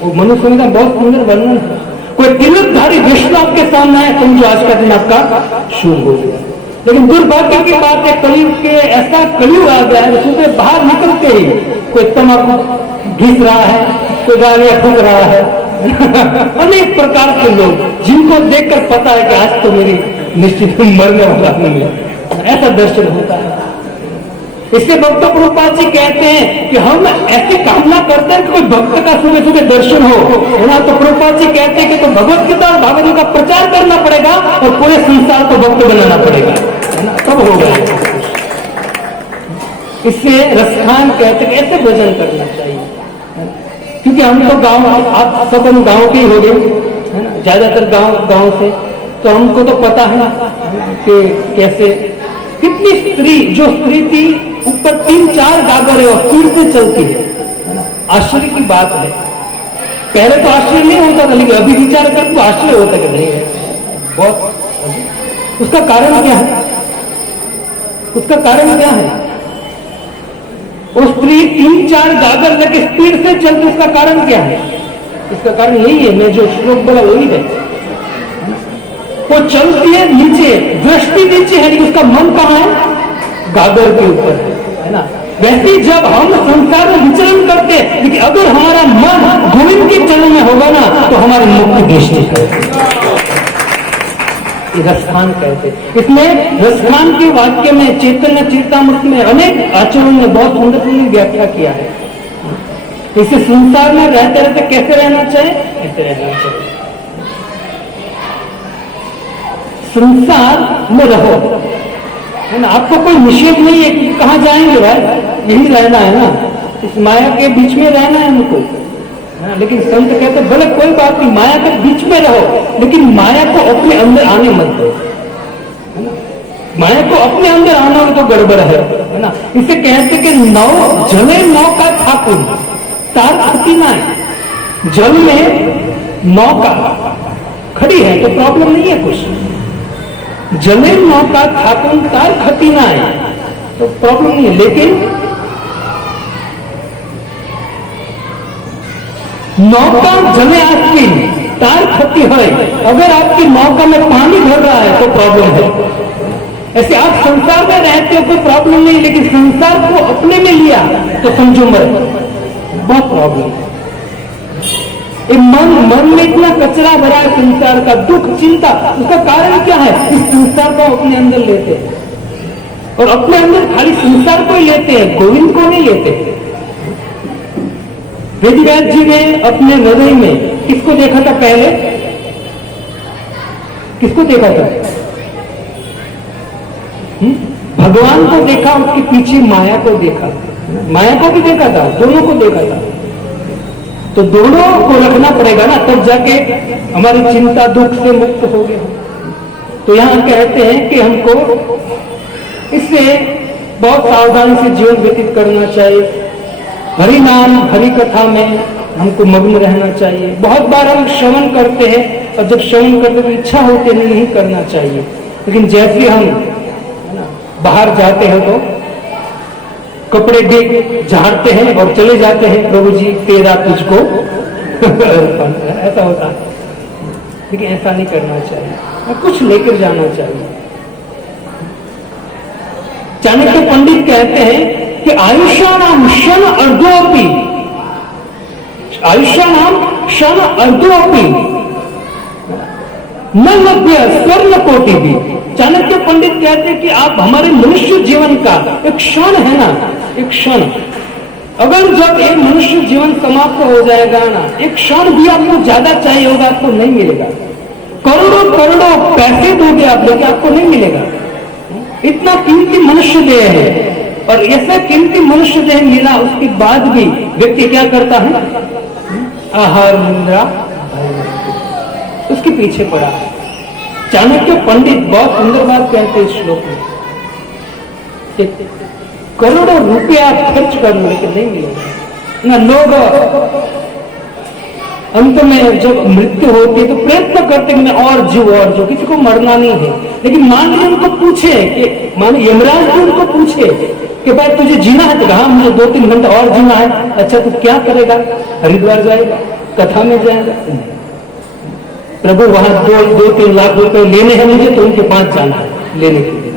वो मनुष्य का बहुत सुंदर वर्णन है। कोई तिलकधारी विष्णु आपके सामने आया, समझो आज का दिन आपका शुभ हो गया। लेकिन दुर्भाग्य की बात है, कलयुग के ऐसा कलयुग आ गया है, सुबह बाहर निकलते ही कोई तम्बाकू घिस रहा है, कोई गालियां ठोक रहा है। अनेक प्रकार के लोग, जिनको देखकर पता है कि आज तो मेरी निश्चित मरने वाला नहीं है, ऐसा दर्शन होता है। इसलिए भक्त प्रभुपाद जी कहते हैं कि हम ऐसी कामना करते हैं कि कोई भक्त का सुबह सुबह दर्शन हो ना, तो प्रभुपाद जी कहते हैं कि तो भगवत गीता और भागवत का प्रचार करना पड़ेगा और पूरे संसार को भक्त बनाना पड़ेगा, है ना, तब होगा। इसलिए रसखान कहते हैं ऐसे भजन करना चाहिए, क्योंकि हम तो गांव, आप सब हम गांव के ही हो गए, है ना, ज्यादातर गांव से, तो हमको तो पता है कि कैसे, कितनी स्त्री, जो स्त्री थी ऊपर 3-4 गागर है और स्पीड से चलती है। आश्चर्य की बात है, पहले तो आश्चर्य नहीं होता था, लेकिन अभी विचार कर तो आश्चर्य होता कि नहीं है बहुत। उसका कारण क्या है? उसका कारण क्या है? वो स्त्री 3-4 गागर लेके स्पीड से चलती, उसका कारण क्या है? इसका कारण यही है, मैं जो श्लोक बोला वही है। वो चलती है नीचे, दृष्टि नीचे है, लेकिन उसका मन कहाँ है? गागर के ऊपर है ना। वैसे जब हम संसार में विचरण करते हैं, लेकिन अगर हमारा मन गोविंद के चरण में होगा ना तो हमारी मुक्ति निश्चित है। रसखान कहते, इसमें रसखान के वाक्य में चैतन्य चरितामृत में अनेक आचार्यों ने बहुत सुंदर सुंदर व्याख्या किया है। इसे संसार में रहते रहते कैसे रहना चाहिए, ऐसे रहना चाहिए। संसार में रहो, है ना, आपको कोई निषेध नहीं है कि कहाँ जाएंगे भाई, यही रहना है ना, इस माया के बीच में रहना है हमको। लेकिन संत कहते बोले कोई बात नहीं, माया के बीच में रहो, लेकिन माया को अपने अंदर आने मत दो, है ना। माया को अपने अंदर आना तो गड़बड़ है ना। इसे कहते कि नौ जले नौका ठाकुर तार खती ना है। जल में नौका खड़ी है तो प्रॉब्लम नहीं है कुछ, जले नौका ठाकुर तार खती ना है तो प्रॉब्लम नहीं है। लेकिन नौका जले आपकी तार खती है, अगर आपकी नौका में पानी भर रहा है तो प्रॉब्लम है। ऐसे आप संसार में रहते हो कोई प्रॉब्लम नहीं, लेकिन संसार को अपने में लिया तो समझो मर, बहुत प्रॉब्लम है। मन में इतना कचरा भरा है संसार का, दुख चिंता, उसका कारण क्या है, इस संसार को अपने अंदर लेते हैं और अपने अंदर खाली संसार को ही लेते हैं, गोविंद को नहीं लेते। वेदव्यास जी ने अपने हृदय में किसको देखा था, पहले किसको देखा था, भगवान को देखा, उसके पीछे माया को देखा, माया को भी देखा था, दोनों को देखा था। तो दोनों को रखना पड़ेगा ना, तब जाके हमारी चिंता दुख से मुक्त हो गए। तो यहां कहते हैं कि हमको इससे बहुत सावधानी से जीवन व्यतीत करना चाहिए। हरि नाम हरि कथा में हमको मग्न रहना चाहिए। बहुत बार हम श्रवण करते हैं और जब श्रवण करते तो इच्छा होती नहीं करना चाहिए, लेकिन जैसे हम बाहर जाते हैं तो कपड़े भी झाड़ते हैं और चले जाते हैं, प्रभु जी तेरा तुझको ऐसा होता है। लेकिन ऐसा नहीं करना चाहिए, कुछ लेकर जाना चाहिए। चाणक्य पंडित कहते हैं कि आयुष्यानाम क्षण अर्धोपि, आयुष्यानाम क्षण अर्धोपि न लभ्य स्वर्ण कोटि भी। चाणक्य पंडित कहते हैं कि आप हमारे मनुष्य जीवन का एक क्षण है ना, एक क्षण, अगर जब एक मनुष्य जीवन समाप्त हो जाएगा ना, एक क्षण भी आपको ज्यादा चाहिए होगा, आपको नहीं मिलेगा। करोड़ों करोड़ों पैसे दोगे आप, लेकिन आपको नहीं मिलेगा। इतना कीमती मनुष्य देह है, और ऐसा कीमती मनुष्य देह मिला उसके बाद भी व्यक्ति क्या करता है, आहार निद्रा उसके पीछे पड़ा है। चाणक्य पंडित बहुत सुंदर बात कहते हैं इस श्लोक में, करोड़ों रुपया आप खर्च कर लो लेकिन नहीं मिलेगा ना। लोग अंत में जब मृत्यु होती है तो प्रयत्न करते कि मैं और जो किसी को मरना नहीं है। लेकिन मान लीजिए उनको पूछे कि मान यमराज जी उनको पूछे कि भाई तुझे जीना है, तो कहा मुझे 2-3 घंटे और जीना है। अच्छा तो क्या करेगा, हरिद्वार जाएगा, कथा में जाएगा, प्रभु वहां 2-3 लाख रुपए लेने हैं मुझे, तो उनके पास जाना है लेने के लिए।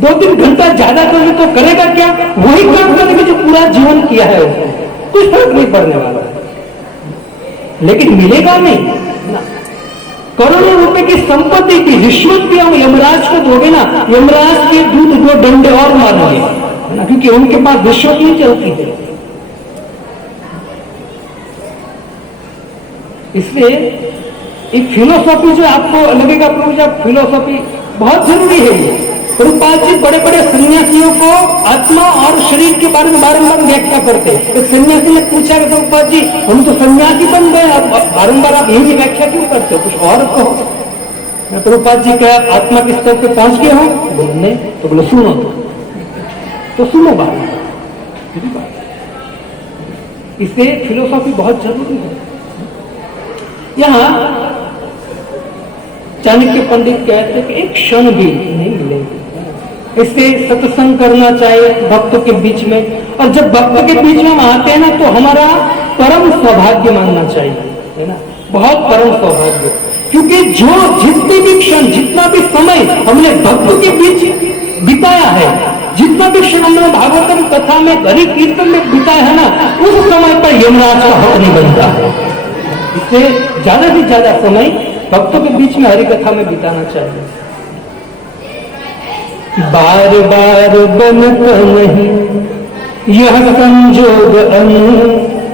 2-3 घंटा ज्यादा करने तो करेगा क्या, वही काम करेगा जो पूरा जीवन किया है उसको, कुछ फर्क नहीं पड़ने वाला, लेकिन मिलेगा नहीं ना। करोड़ों रुपए की संपत्ति की रिश्वत भी हम यमराज को दोगे ना, यमराज के दूध 2 डंडे और मारेंगे ना, क्योंकि उनके पास रिश्वत नहीं चलती है। इसलिए एक फिलोसॉफी जो आपको लगेगा फिलोसॉफी बहुत जरूरी है। ये प्रभुपाद जी बड़े बड़े सन्यासियों को आत्मा और शरीर के बारे में बारंबार व्याख्या करते हैं। एक सन्यासी ने पूछा कि प्रभुपाद जी हम तो सन्यासी बन गए, अब बारंबार आप यही व्याख्या क्यों करते हो, कुछ और कहो। प्रभुपाद जी क्या आत्मा के स्तर पे पहुंच गए हो, बोलने तो बोले सुनो, तो सुनो बात। इससे फिलोसॉफी बहुत जरूरी है। यहां चाणक्य पंडित कहते कि एक क्षण भी नहीं मिलेगी। इससे सत्संग करना चाहिए भक्तों के बीच में, और जब भक्त के बीच में हम आते हैं ना तो हमारा परम सौभाग्य मानना चाहिए, है ना, बहुत परम सौभाग्य। क्योंकि जितने भी क्षण, जितना भी समय हमने भक्त के बीच बिताया है, जितना भी श्रीमद् भागवतम कथा में हरि कीर्तन में बिताया है ना, उस समय पर यमराज का हक नहीं बनता है। इससे ज्यादा से ज्यादा समय भक्तों के बीच में हरि कथा में बिताना चाहिए। बार बार बनता नहीं यह संजोग अनु,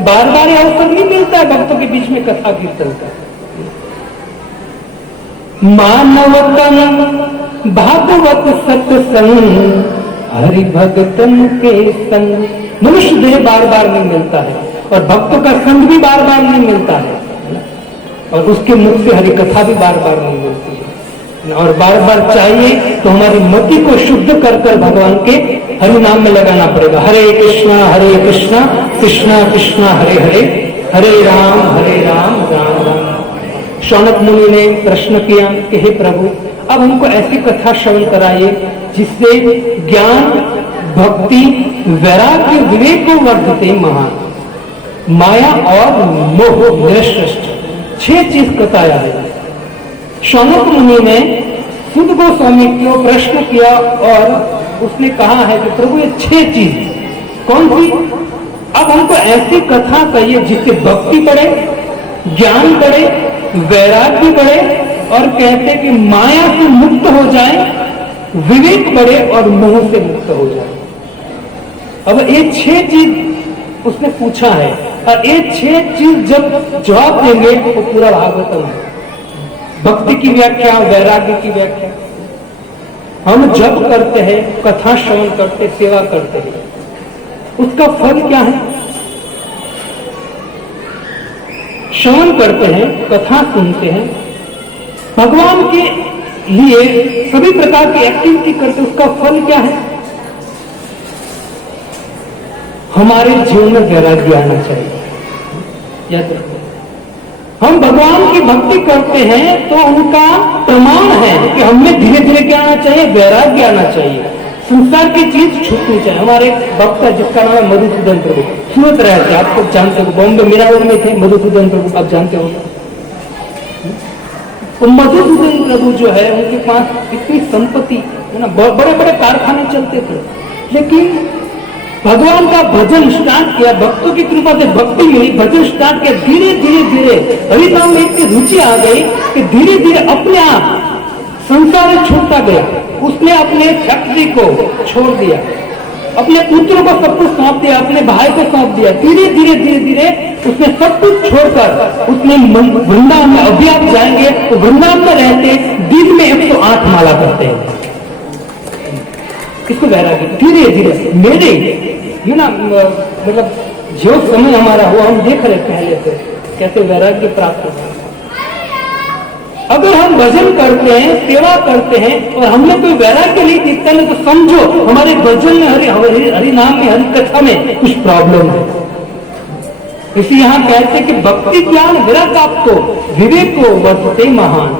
बार बार यह अवसर नहीं मिलता है भक्तों के बीच में कथा कीर्तन का। मानवतन भागवत सत्संग हरि भगतन के संग, मनुष्य देह बार बार नहीं मिलता है और भक्तों का संग भी बार बार नहीं मिलता है और उसके मुख से हरि कथा भी बार बार नहीं मिलती है। और बार बार चाहिए तो हमारी मति को शुद्ध कर कर भगवान के हरि नाम में लगाना पड़ेगा। हरे कृष्णा कृष्णा कृष्णा हरे हरे, हरे राम राम राम। शौनक मुनि ने प्रश्न किया कि हे प्रभु, अब हमको ऐसी कथा श्रवण कराइए जिससे ज्ञान, भक्ति, वैराग्य, विवेक को वर्धते महान, माया और मोह निश्रेष्ठ, 6 चीज बताया है। शौनक मुनि ने सुध गोस्वामी को प्रश्न किया और उसने कहा है कि प्रभु ये 6 चीज कौन सी? अब हमको ऐसी कथा कहिए जिससे भक्ति बढ़े, ज्ञान बढ़े, वैराग्य बढ़े और कहते कि माया से मुक्त हो जाए, विवेक बढ़े और मोह से मुक्त हो जाए। अब ये 6 चीज उसने पूछा है और ये 6 चीज जब जवाब देंगे तो पूरा भागवतम है। भक्ति की व्याख्या, वैराग्य की व्याख्या। हम जप करते हैं, कथा श्रवण करते, सेवा करते हैं, उसका फल क्या है? श्रवण करते हैं, कथा सुनते हैं, भगवान के लिए सभी प्रकार की एक्टिविटी करते, उसका फल क्या है? हमारे जीवन में वैराग्य आना चाहिए। याद रखो, हम भगवान की भक्ति करते हैं तो उनका प्रमाण है कि हमें धीरे धीरे क्या आना चाहिए? वैराग्य आना चाहिए। संसार की चीज छूटनी चाहिए। हमारे एक भक्त है जिसका नाम है मधुसूदन प्रभु, सूरत रहते हैं, आपको जानते हो, बॉम्बे मीरापुर में थे मधुसूदन प्रभु, आप जानते हो। तो मधुसूदन प्रभु जो है उनके पास इतनी संपत्ति है ना, बड़े बड़े कारखाने चलते थे, लेकिन भगवान का भजन स्टार्ट किया, भक्तों की कृपा से भक्ति मिली, भजन स्टार्ट किया, धीरे धीरे धीरे हरिनाम में इतनी रुचि आ गई कि धीरे धीरे अपने आप संसार छूटता गया। उसने अपने फैक्ट्री को छोड़ दिया, अपने पुत्रों को सब कुछ सौंप दिया, अपने भाई को सौंप दिया। धीरे धीरे धीरे धीरे उसने सब कुछ छोड़कर उसने वृंदावन में, अभी आप जाएंगे तो वृंदावन में रहते दिन में 108 माला करते हैं। इसको वैराग्य धीरे धीरे मेरे ये ना, मतलब जो समय हमारा हुआ हम देख रहे पहले से कैसे वैराग्य प्राप्त होगा। अगर हम भजन करते हैं, सेवा करते हैं और हमने कोई वैराग्य नहीं दिखता है तो समझो हमारे भजन में, हरि नाम में, हरि कथा में कुछ प्रॉब्लम है। इसी यहाँ कहते हैं कि भक्ति ज्ञान विराग तो विवेक को वर्तते महान,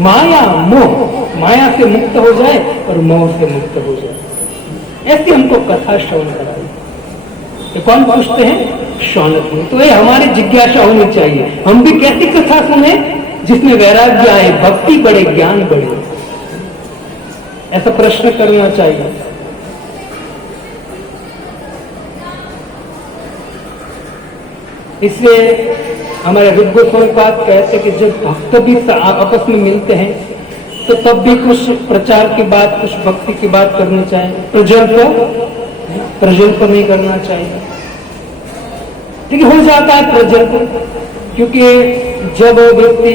माया मोह, माया से मुक्त हो जाए और मोह से मुक्त हो जाए। ऐसी हमको कथा श्रवण कराई। ये कौन पूछते हैं? शौनक मुनि। तो ये हमारी जिज्ञासा होनी चाहिए, हम भी कैसी कथा सुने जिसमें वैराग्य आए, भक्ति बढ़े, ज्ञान बढ़े। ऐसा प्रश्न करना चाहिए। इसलिए हमारे रूप गोस्वामी पाद कहते कि जब भक्त भी आपस में मिलते हैं तो तब भी कुछ प्रचार की बात, कुछ भक्ति की बात करनी चाहिए। प्रजल्प नहीं करना चाहिए। ठीक हो जाता है प्रजल्प, क्योंकि जब व्यक्ति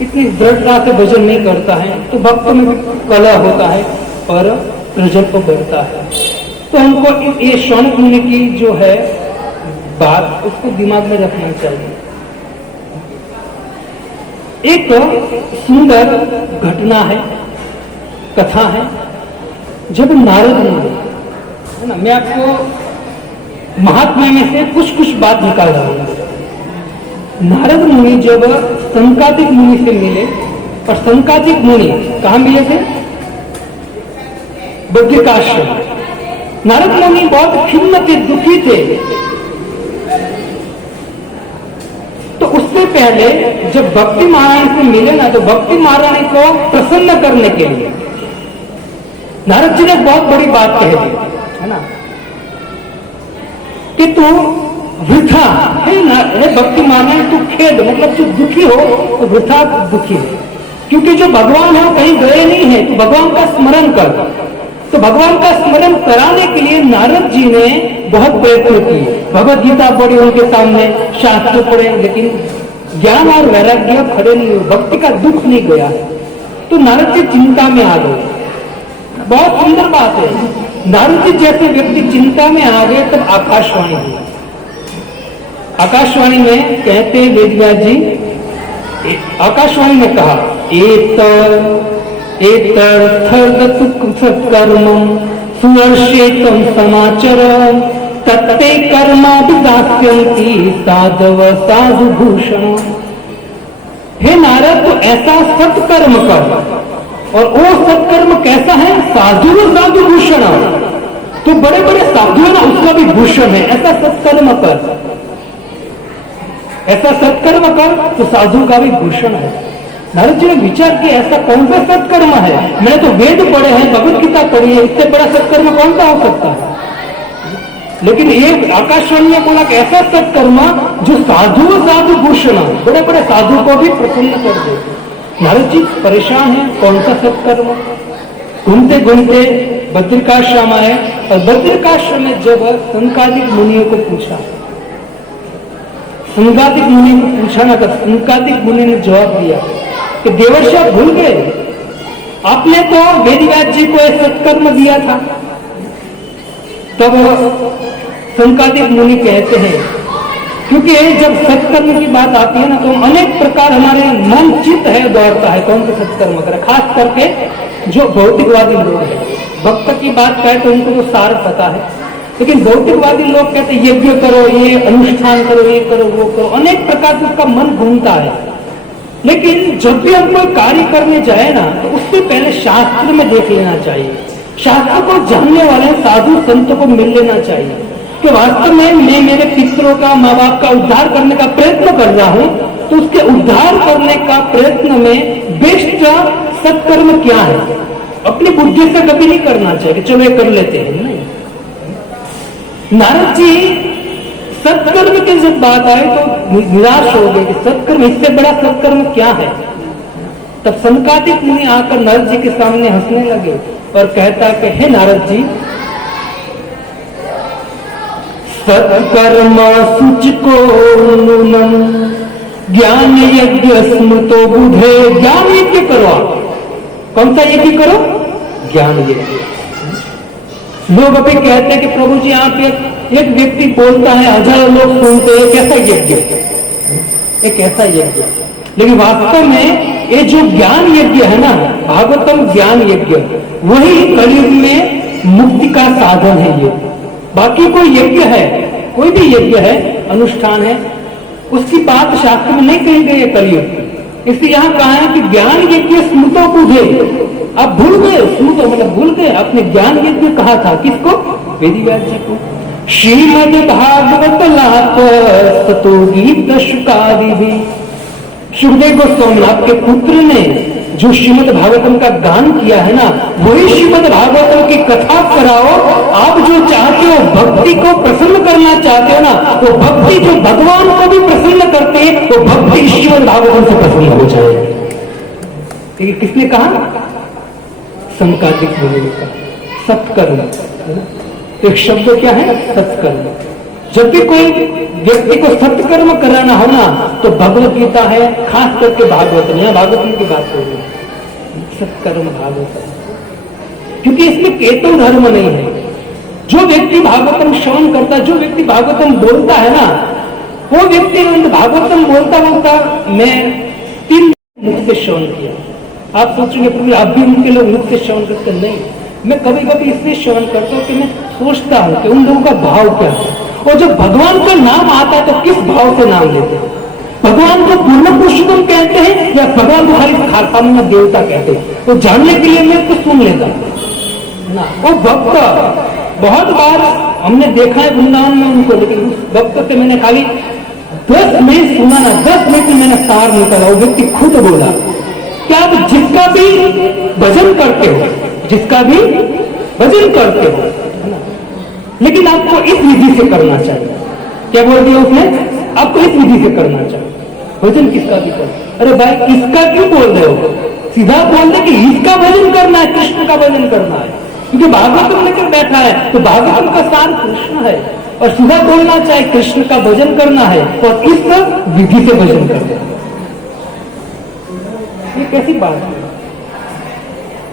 इतनी दृढ़ता से भजन नहीं करता है तो भक्त में भी कलह होता है और प्रजल्प बढ़ता है। तो हमको ये शौनक मुनि की जो है बात, उसको दिमाग में रखना चाहिए। एक सुंदर घटना है, कथा है, जब नारद मुनि है ना, मैं आपको महात्मा में से कुछ कुछ बात निकाल रहा हूं। नारद मुनि जब संकादिक मुनि से मिले, और संकादिक मुनि कहां मिले थे? बद्रिकाश्रम। नारद मुनि बहुत खिन्न थे, दुखी थे। तो उससे पहले जब भक्ति महारानी से मिले ना, तो भक्ति महारानी को प्रसन्न करने के लिए नारद जी ने बहुत बड़ी बात कह दी, है ना, कि तू वृथा है भक्ति माने, तू खेद मतलब तू दुखी हो तो वृथा दुखी है, क्योंकि जो भगवान है कहीं गए नहीं है, तो भगवान का स्मरण कर। तो भगवान का स्मरण कराने के लिए नारद जी ने बहुत प्रयत्न किए, भगवत गीता पढ़ी उनके सामने, शास्त्र पढ़े, लेकिन ज्ञान और वैराग्य खड़े नहीं हुए, भक्ति का दुख नहीं गया। तो नारद जी चिंता में आ गए। बहुत सुंदर बात है, नारद जी जैसे व्यक्ति चिंता में आ गए तब आकाशवाणी हुई। आकाशवाणी में कहते वेदव्यास जी, आकाशवाणी ने कहा कर्म सुवर्षेतम समाचर तत्ते कर्माभिदास्यन्ति साधव साधु भूषण। हे नारद, तो ऐसा सत्कर्म कर, और वो सत्कर्म कैसा है? साधु साधु भूषण, तो बड़े बड़े साधु है ना, उसका भी भूषण है, ऐसा सत्कर्म कर, ऐसा सत्कर्म कर तो साधु का भी भूषण है। नारद जी ने विचार किया ऐसा कौन सा सत्कर्म है, मैंने तो वेद पढ़े हैं, भगवत गीता पढ़ी है, इससे बड़ा सत्कर्म कौन सा हो सकता है? लेकिन एक आकाशवाणी ने बोला कि ऐसा सत्कर्म जो साधु साधु भूषण, बड़े बड़े साधु को भी प्रसन्न कर दे। नारद जी परेशान है, कौन सा सत्कर्म? घूमते घूमते बद्रिकाश्रम आए, और बद्रिकाश्रम में जब संकादिक मुनियों को पूछा, संकादिक मुनि को पूछा ना, तो संकादिक मुनि ने जवाब दिया कि देवर्षि आप भूल गए, आपने तो वेदव्यास जी को सत्कर्म दिया था। तब संकादिक मुनि कहते हैं, क्योंकि जब सत्कर्म की बात आती है ना, तो अनेक प्रकार हमारे मन चित्त है दौड़ता है कौन सा सत्कर्म करे, खास करके जो भौतिकवादी लोग हैं। भक्त की बात कहे तो उनको तो सार पता है, लेकिन भौतिकवादी लोग कहते यज्ञ करो, ये अनुष्ठान करो, ये करो, वो करो, अनेक प्रकार से उसका मन घूमता है। लेकिन जब भी हम कोई कार्य करने जाए ना, तो उससे पहले शास्त्र में देख लेना चाहिए, शास्त्र को जानने वाले साधु संतों को मिल लेना चाहिए कि वास्तव में मैं मेरे पितरों का, माँ बाप का उद्धार करने का प्रयत्न कर रहा हूं, तो उसके उद्धार करने का प्रयत्न में बेस्ट सत्कर्म क्या है। अपनी बुद्धि से कभी नहीं करना चाहिए, चलो ये कर लेते हैं, नहीं। नारद जी सत्कर्म की जब बात आए तो निराश हो गए कि सत्कर्म, इससे बड़ा सत्कर्म क्या है। तब संकादिक मुनि आकर नारद जी के सामने हंसने लगे और कहता कि हे नारद जी, सत्कर्म सुचिको नूनम ज्ञान यज्ञ स्मृतो बुधे। ज्ञान यज्ञ करो, आप कौन सा यज्ञ करो? ज्ञान यज्ञ। लोग अभी कहते हैं कि प्रभु जी आप एक व्यक्ति बोलता है, हजारों लोग सुनते हैं, कैसा यज्ञ, एक ऐसा यज्ञ। लेकिन वास्तव में ये जो ज्ञान यज्ञ है ना, भागवतम ज्ञान यज्ञ, वही कलयुग में मुक्ति का साधन है। ये बाकी कोई यज्ञ है, कोई भी यज्ञ है, अनुष्ठान है, उसकी बात शास्त्र में नहीं कही गई है कलयुग। इसलिए यहां कहा है कि ज्ञान यज्ञ स्मृतो बुधे। आप भूल गए, स्मृतो मतलब भूल गए, आपने ज्ञान यज्ञ कहा था किसको? वेदव्यास जी को। श्रीमद भागवत लाप सतो गीत शुकादि भी। सुखदेव गोस्वामी आपके पुत्र ने जो श्रीमद भागवतम का गान किया है ना, वही श्रीमद भागवतम की कथा कराओ। आप जो चाहते हो, भक्ति को प्रसन्न करना चाहते हो ना, वो भक्ति जो भगवान को भी प्रसन्न करते हैं, वो भक्ति श्रीमद भागवतम से प्रसन्न हो जाए। लेकिन किसने कहा? संकादिक मुनि ने कहा सत्कर्म। तो एक शब्द क्या है? सत्कर्म। जब भी कोई व्यक्ति को सत्कर्म कराना हो ना, तो भगवत गीता है, खास करके भागवतम, यहाँ भागवतम की बात हो रही है, सत्कर्म भागवतम, क्योंकि इसमें केतन धर्म नहीं है। जो व्यक्ति भागवतम श्रवण करता, जो व्यक्ति भागवतम बोलता है ना, वो व्यक्ति भागवतम बोलता बोलता मैं 3 मुख से श्रवण किया। आप सोचेंगे प्रभु आप भी उनके लोग मुख से श्रवण करते? नहीं, मैं कभी कभी इसलिए श्रवण करता हूँ कि मैं सोचता हूँ कि उन लोगों का भाव क्या है, और जब भगवान का नाम आता है तो किस भाव से नाम लेते हैं। भगवान को पूर्ण पुरुषोत्तम कहते हैं या भगवान को हमारी सामान्य देवता कहते हैं, तो जानने के लिए मैं कुछ सुन लेता ना। वो भक्त बहुत बार हमने देखा है वृंदावन में उनको, लेकिन उस भक्त से मैंने खाली 10 मिनट सुना ना, 10 मिनट में मैंने सार निकाला। वो व्यक्ति खुद बोला कि आप जिसका भी भजन करते हो, जिसका भी भजन करते हो, है ना, लेकिन आपको इस विधि से करना चाहिए। क्या बोल दिया उसने? आपको इस विधि से करना चाहिए। भजन किसका भी कर, अरे भाई इसका क्यों बोल रहे हो? सीधा बोल दे कि इसका भजन करना है, कृष्ण का भजन करना है, क्योंकि भागवतम लेकर बैठा है तो भागवतम का सार कृष्ण है, और सीधा बोलना चाहे कृष्ण का भजन करना है और इस विधि से भजन करना है। ये कैसी बात है?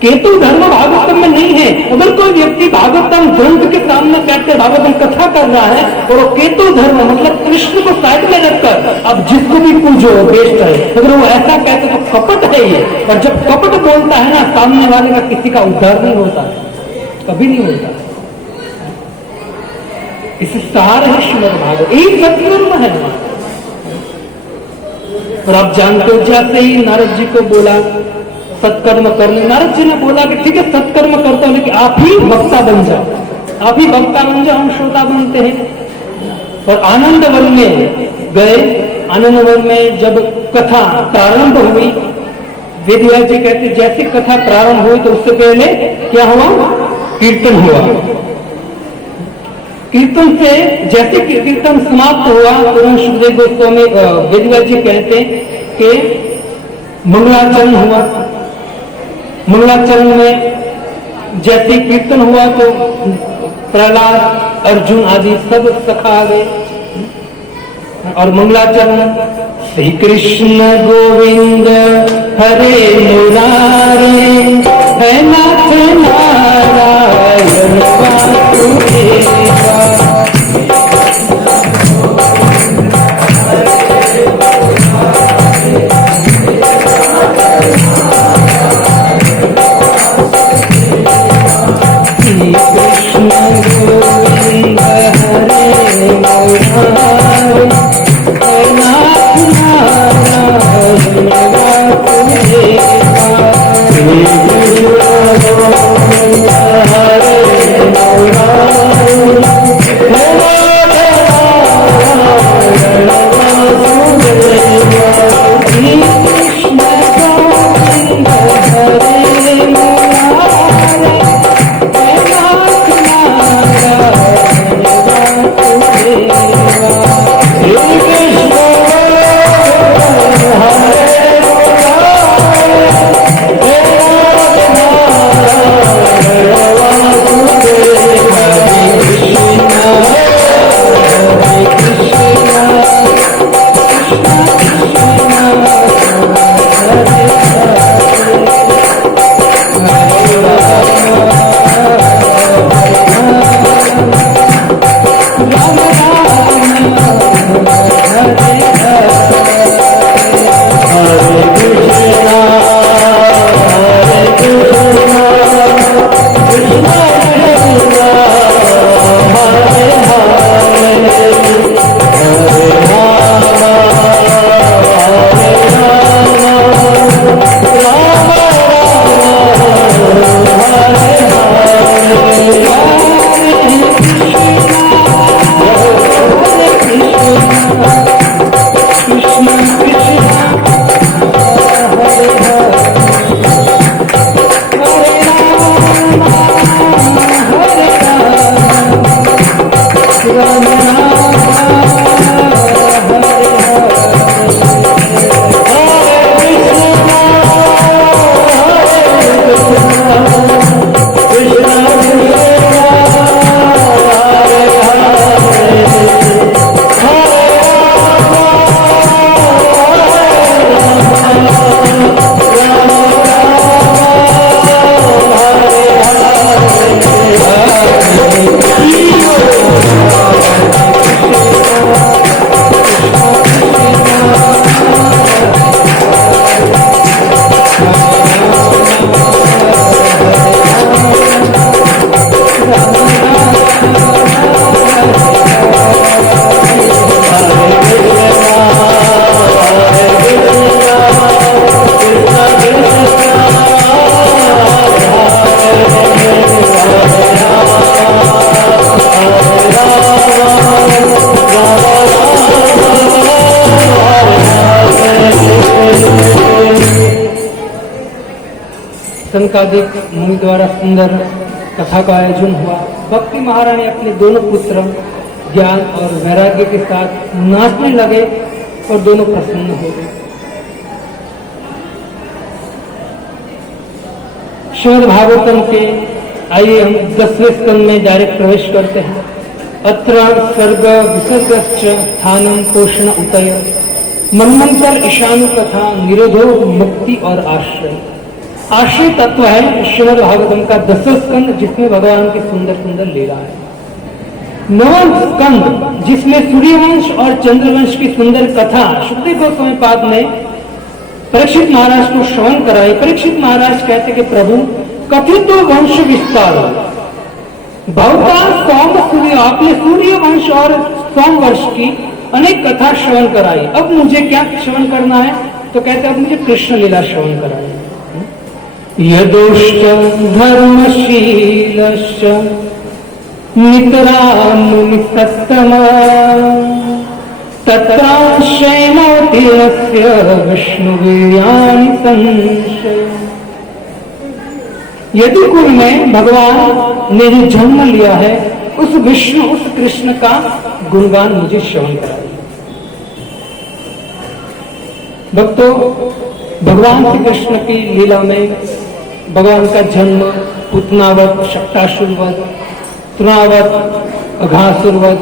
केतु धर्म भागवतम में नहीं है। अगर कोई व्यक्ति भागवतम ग्रंथ के सामने बैठकर भागवतम कथा कर रहा है और वो केतु धर्म मतलब कृष्ण को साइड में रखकर अब जिसको भी पूजो बेस्ट है, अगर वो ऐसा कहते तो कपट है ये। और जब कपट बोलता है ना, सामने वाले का किसी का उद्धार नहीं होता है, कभी नहीं होता। इसे सार है श्रीमद् भागवत, एक सत्कर्म है। और आप जानते हो, जैसे ही नारद जी को बोला सत्कर्म करने, नारद जी ने बोला कि ठीक है सत्कर्म करता हूं, लेकिन आप ही वक्ता बन जाओ, आप ही वक्ता बन जाओ, हम श्रोता बनते हैं। और आनंद वन में गए। आनंद वन में जब कथा प्रारंभ हुई, वेदव्यास जी कहते जैसे कथा प्रारंभ हुई तो उससे पहले क्या हुआ? कीर्तन हुआ। कीर्तन से जैसे कीर्तन समाप्त हुआ तो सुखदेव गोस्वामी वेदव्यास जी कहते कि मंगलाचरण हुआ। मंगलाचरण में जैसे कीर्तन हुआ तो प्रहलाद, अर्जुन आदि सब सखा आ गए। और मंगलाचरण श्री कृष्ण गोविंद हरे मुरारे, है नाथ नारायण वासुदेवा। सनकादिक मुनि द्वारा सुंदर कथा का आयोजन हुआ। भक्ति महारानी अपने दोनों पुत्र ज्ञान और वैराग्य के साथ नाचने लगे और दोनों प्रसन्न हो गए। श्रीमद् भागवतम के आइए हम 10वें स्कंद में डायरेक्ट प्रवेश करते हैं। अत्र सर्ग विसर्गश्च स्थानम पोषण उतय मनमंत्र ईशानु कथा निरोधो मुक्ति और आश्रय। आश्रय तत्व है श्रीमद् भागवतम का 10वां स्कंद, जिसमें भगवान की सुंदर सुंदर लीला है। 9वां स्कंद जिसमें सूर्यवंश और चंद्रवंश की सुंदर कथा शुद्धि गोस्वामी पाद ने परीक्षित महाराज को श्रवण कराई। परीक्षित महाराज कहते कि प्रभु कथित वंश विस्तार भवतार सौम सूर्य, आपने सूर्य वंश और सोम वर्ष की अनेक कथा श्रवण कराई। अब मुझे क्या श्रवण करना है? तो कहते अब मुझे कृष्ण लीला श्रवण कराई। यदोश्च धर्मशीलश्च नितरां मुनिसत्तमा तत्राश्रयणोति यस्य विष्णुवीर्याणि संशय। यदि कोई में भगवान ने जो जन्म लिया है उस विष्णु उस कृष्ण का गुणगान मुझे श्रवण कराइए। भक्तों, भगवान श्री कृष्ण की लीला में भगवान का जन्म पुतनावत, शक्तासुरवत, तृणावत, अघासुरवत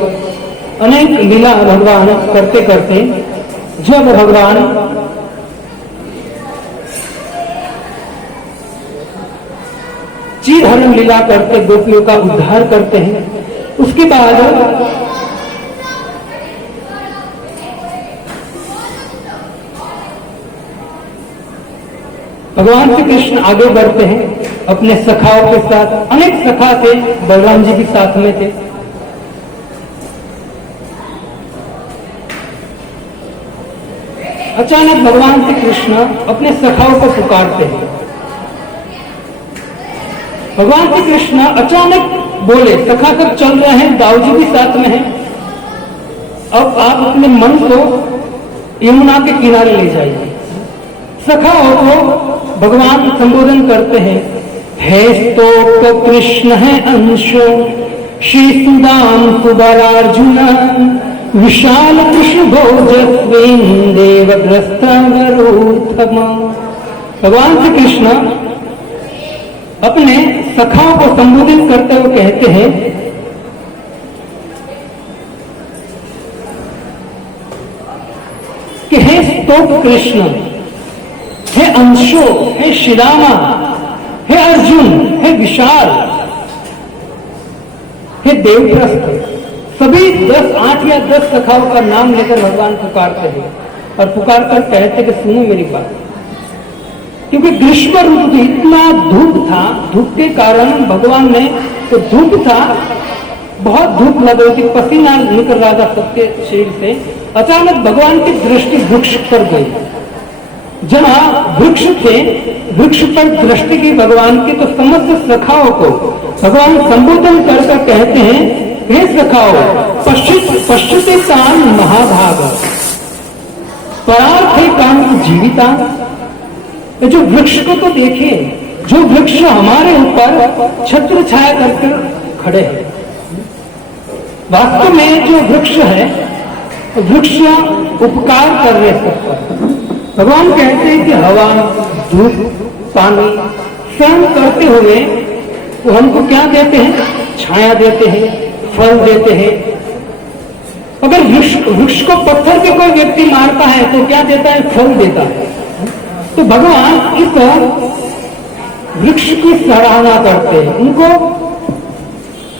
अनेक लीला भगवान करते करते जब भगवान चीरहरण लीला करते गोपियों का उद्धार करते हैं, उसके बाद भगवान श्री कृष्ण आगे बढ़ते हैं अपने सखाओं के साथ। अनेक सखा थे, बलराम जी भी साथ में थे। अचानक भगवान श्री कृष्ण अपने सखाओं को पुकारते हैं। भगवान श्री कृष्ण अचानक बोले, सखा सब चल रहे हैं, दाऊजी भी साथ में है, अब आप अपने मन को यमुना के किनारे ले जाइए। सखाओं को भगवान संबोधन करते हैं, है स्तोक कृष्ण है अंशो श्री सुदाम सुबलार्जुन विशाल कृष्ण भोजस्वीन देवग्रस्तम। भगवान श्री कृष्ण अपने सखाओं को संबोधित करते हुए कहते हैं कि हे स्तोक कृष्ण, हे अंशो, हे श्रीरामा, हे अर्जुन, हे विशाल, हे देवप्रस्थ, सभी 8 या 10 सखाओं का नाम लेकर भगवान पुकारते हैं और पुकार कर कहते कि सुनो मेरी बात। क्योंकि ग्रीष्म ऋतु इतना धूप था, धूप के कारण भगवान ने तो धूप था, बहुत धूप लग रही थी, पसीना निकल रहा था सबके शरीर से। अचानक भगवान की दृष्टि वृक्ष पर गई। जहां वृक्ष थे, वृक्ष पर दृष्टि की भगवान की, तो समस्त सखाओं को भगवान संबोधन कर कहते हैं, हे सखाओ पश्चिते कान महाभाग परार्थे कान जीविता। जो वृक्ष को तो देखिए, जो वृक्ष हमारे ऊपर छत्र छाया करके खड़े हैं, वास्तव में जो वृक्ष है वृक्ष उपकार कर रहे सबका। भगवान कहते हैं कि हवा, धूप, पानी सहन करते हुए वो हमको क्या देते हैं? छाया देते हैं, फल देते हैं। अगर वृक्ष को पत्थर पे कोई व्यक्ति मारता है तो क्या देता है? फल देता है। तो भगवान इस वृक्ष की सराहना करते हैं, उनको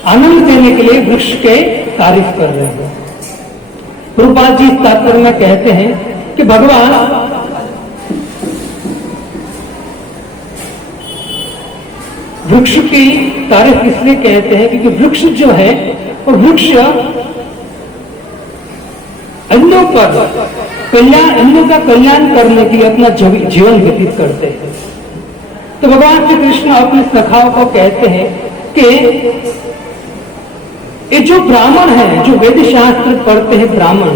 आनंद देने के लिए वृक्ष के तारीफ कर रहे हैं। प्रभुपाद जी तात्पर्य में कहते हैं कि भगवान वृक्ष की तारीफ इसलिए कहते हैं क्योंकि वृक्ष जो है वो वृक्ष अन्यों पर अन्यों का कल्याण करने के लिए अपना जीवन व्यतीत करते हैं। तो भगवान श्री कृष्ण अपने सखाओं को कहते हैं कि ये जो ब्राह्मण है, जो वेद शास्त्र पढ़ते हैं ब्राह्मण,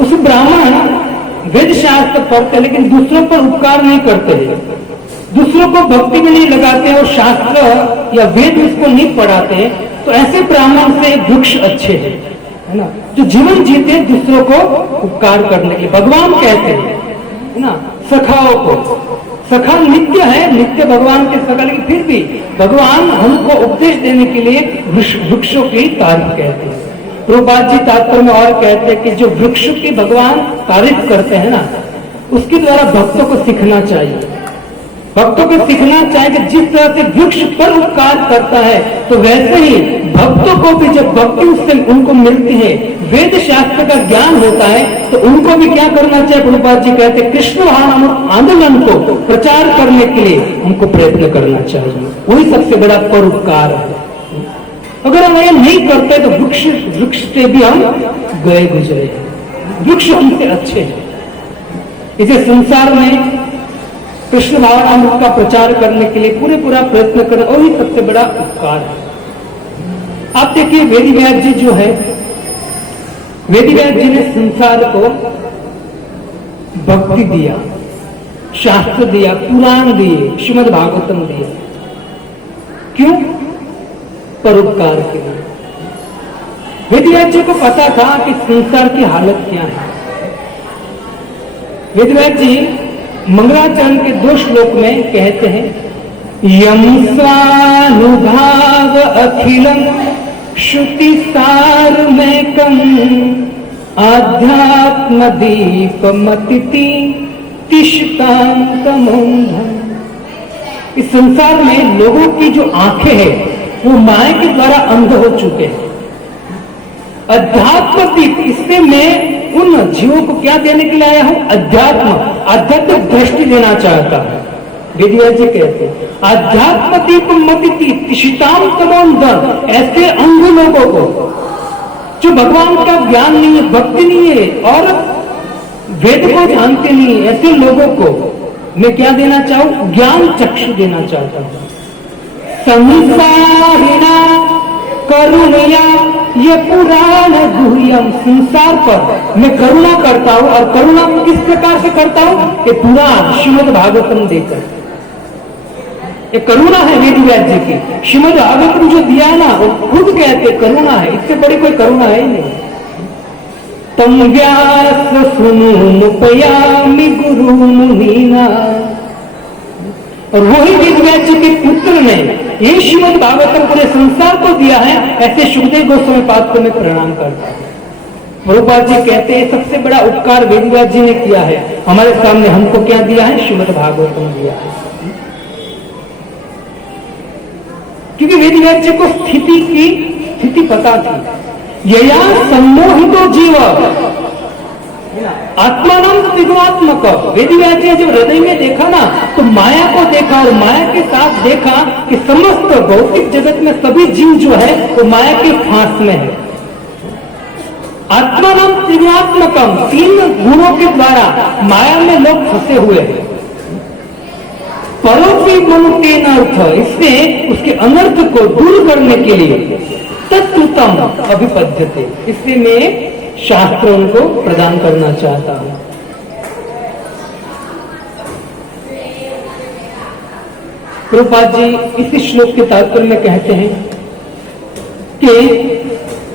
उस ब्राह्मण वेद शास्त्र पढ़ते हैं लेकिन दूसरों पर उपकार नहीं करते हैं। दूसरों को भक्ति में नहीं लगाते और शास्त्र या वेद उसको नहीं पढ़ाते, तो ऐसे ब्राह्मण से वृक्ष अच्छे हैं, है ना, जो जीवन जीते दूसरों को उपकार करने के। भगवान कहते हैं, है ना, सखाओं को, सखा नित्य है, नित्य भगवान के सखा, लेकिन फिर भी भगवान हमको उपदेश देने के लिए वृक्षों की तारीफ कहते हैं। प्रभुपाद जी तात्पर्य में और कहते हैं कि जो वृक्ष की भगवान तारीफ करते हैं ना, उसके द्वारा भक्तों को सीखना चाहिए। भक्तों को सीखना चाहिए कि जिस तरह से वृक्ष पर उपकार करता है, तो वैसे ही भक्तों को भी जब भक्ति उससे उनको मिलती है, वेद शास्त्र का ज्ञान होता है, तो उनको भी क्या करना चाहिए। प्रभुपाद जी कहते हैं कृष्ण आंदोलन को प्रचार करने के लिए हमको प्रयत्न करना चाहिए। वही सबसे बड़ा परोपकार है। अगर हम ये नहीं करते तो वृक्ष से भी हम गए गुजरे हैं। वृक्ष हमसे अच्छे हैं। इसे संसार में कृष्ण भावनामृत का प्रचार करने के लिए पूरा प्रयत्न करना, और ही सबसे बड़ा उपकार है। आप देखिए वेदव्यास जी जो है, वेदव्यास जी ने संसार को भक्ति दिया, शास्त्र दिया, पुराण दिए, श्रीमद् भागवतम दिया। क्यों? परोपकार के लिए। वेदव्यास जी को पता था कि संसार की हालत क्या है। वेदव्यास जी मंगलाचरण के 2 श्लोक में कहते हैं, यम स्वानुभाव अखिलम श्रुति सार में कम आध्यात्म दीप मतिति तिष्ठांतमोंधम। इस संसार में लोगों की जो आंखें हैं वो माया के द्वारा अंध हो चुके हैं। अध्यात्म दीप, इससे मैं उन जीवों को क्या देने के लिए आया हूं? आध्यात्मिक दृष्टि देना चाहता हूं। वेदव्यास जी कहते हैं आध्यात्म दीप मतिति तिष्ठाम तमोंधम। ऐसे अंध लोगों को जो भगवान का ज्ञान नहीं है, भक्ति नहीं है और वेद को जानते नहीं है, ऐसे लोगों को मैं क्या देना चाहूं? ज्ञान चक्षु देना चाहता हूं। संसारिणा करुणया ये पुराण गुह्यम। संसार पर मैं करुणा करता हूं, और करुणा किस प्रकार से करता हूं? ये पुराण श्रीमद् भागवतम देकर। ये करुणा है वेदव्यास जी की। श्रीमद् भागवतम जो दिया है ना, वो खुद कहते करुणा है, इससे बड़ी कोई करुणा है ही नहीं। तम व्यास सुनु मुपयामि गुरु मुनीना। और वही वेदव्यास जी के पुत्र ने ये श्रीमद् भागवतम पूरे संसार को दिया है। ऐसे सुखदेव गोस्वामी पाद को मैं प्रणाम करता हूं। प्रभुपाद जी कहते हैं सबसे बड़ा उपकार वेदव्यास जी ने किया है। हमारे सामने हमको क्या दिया है? श्रीमद् भागवतम दिया है। क्योंकि वेदव्यास जी को स्थिति पता थी। यया सम्मोहितो जीव आत्मानम त्रिगुणात्मक। वेदव्यास जी ने जब हृदय में देखा ना, तो माया को देखा, और माया के साथ देखा कि समस्त भौतिक जगत में सभी जीव जो है वो माया के फांस में है। आत्मानम त्रिगुणात्मकम, 3 गुणों के द्वारा माया में लोग फंसे हुए हैं। परोपी मनुतेन अर्थ, इससे उसके अनर्थ को दूर करने के लिए तत्तुतम अभिपद्यते, इसलिए मैं शास्त्र उनको प्रदान करना चाहता हूं। प्रभुपाद जी इसी श्लोक के तात्पर्य में कहते हैं कि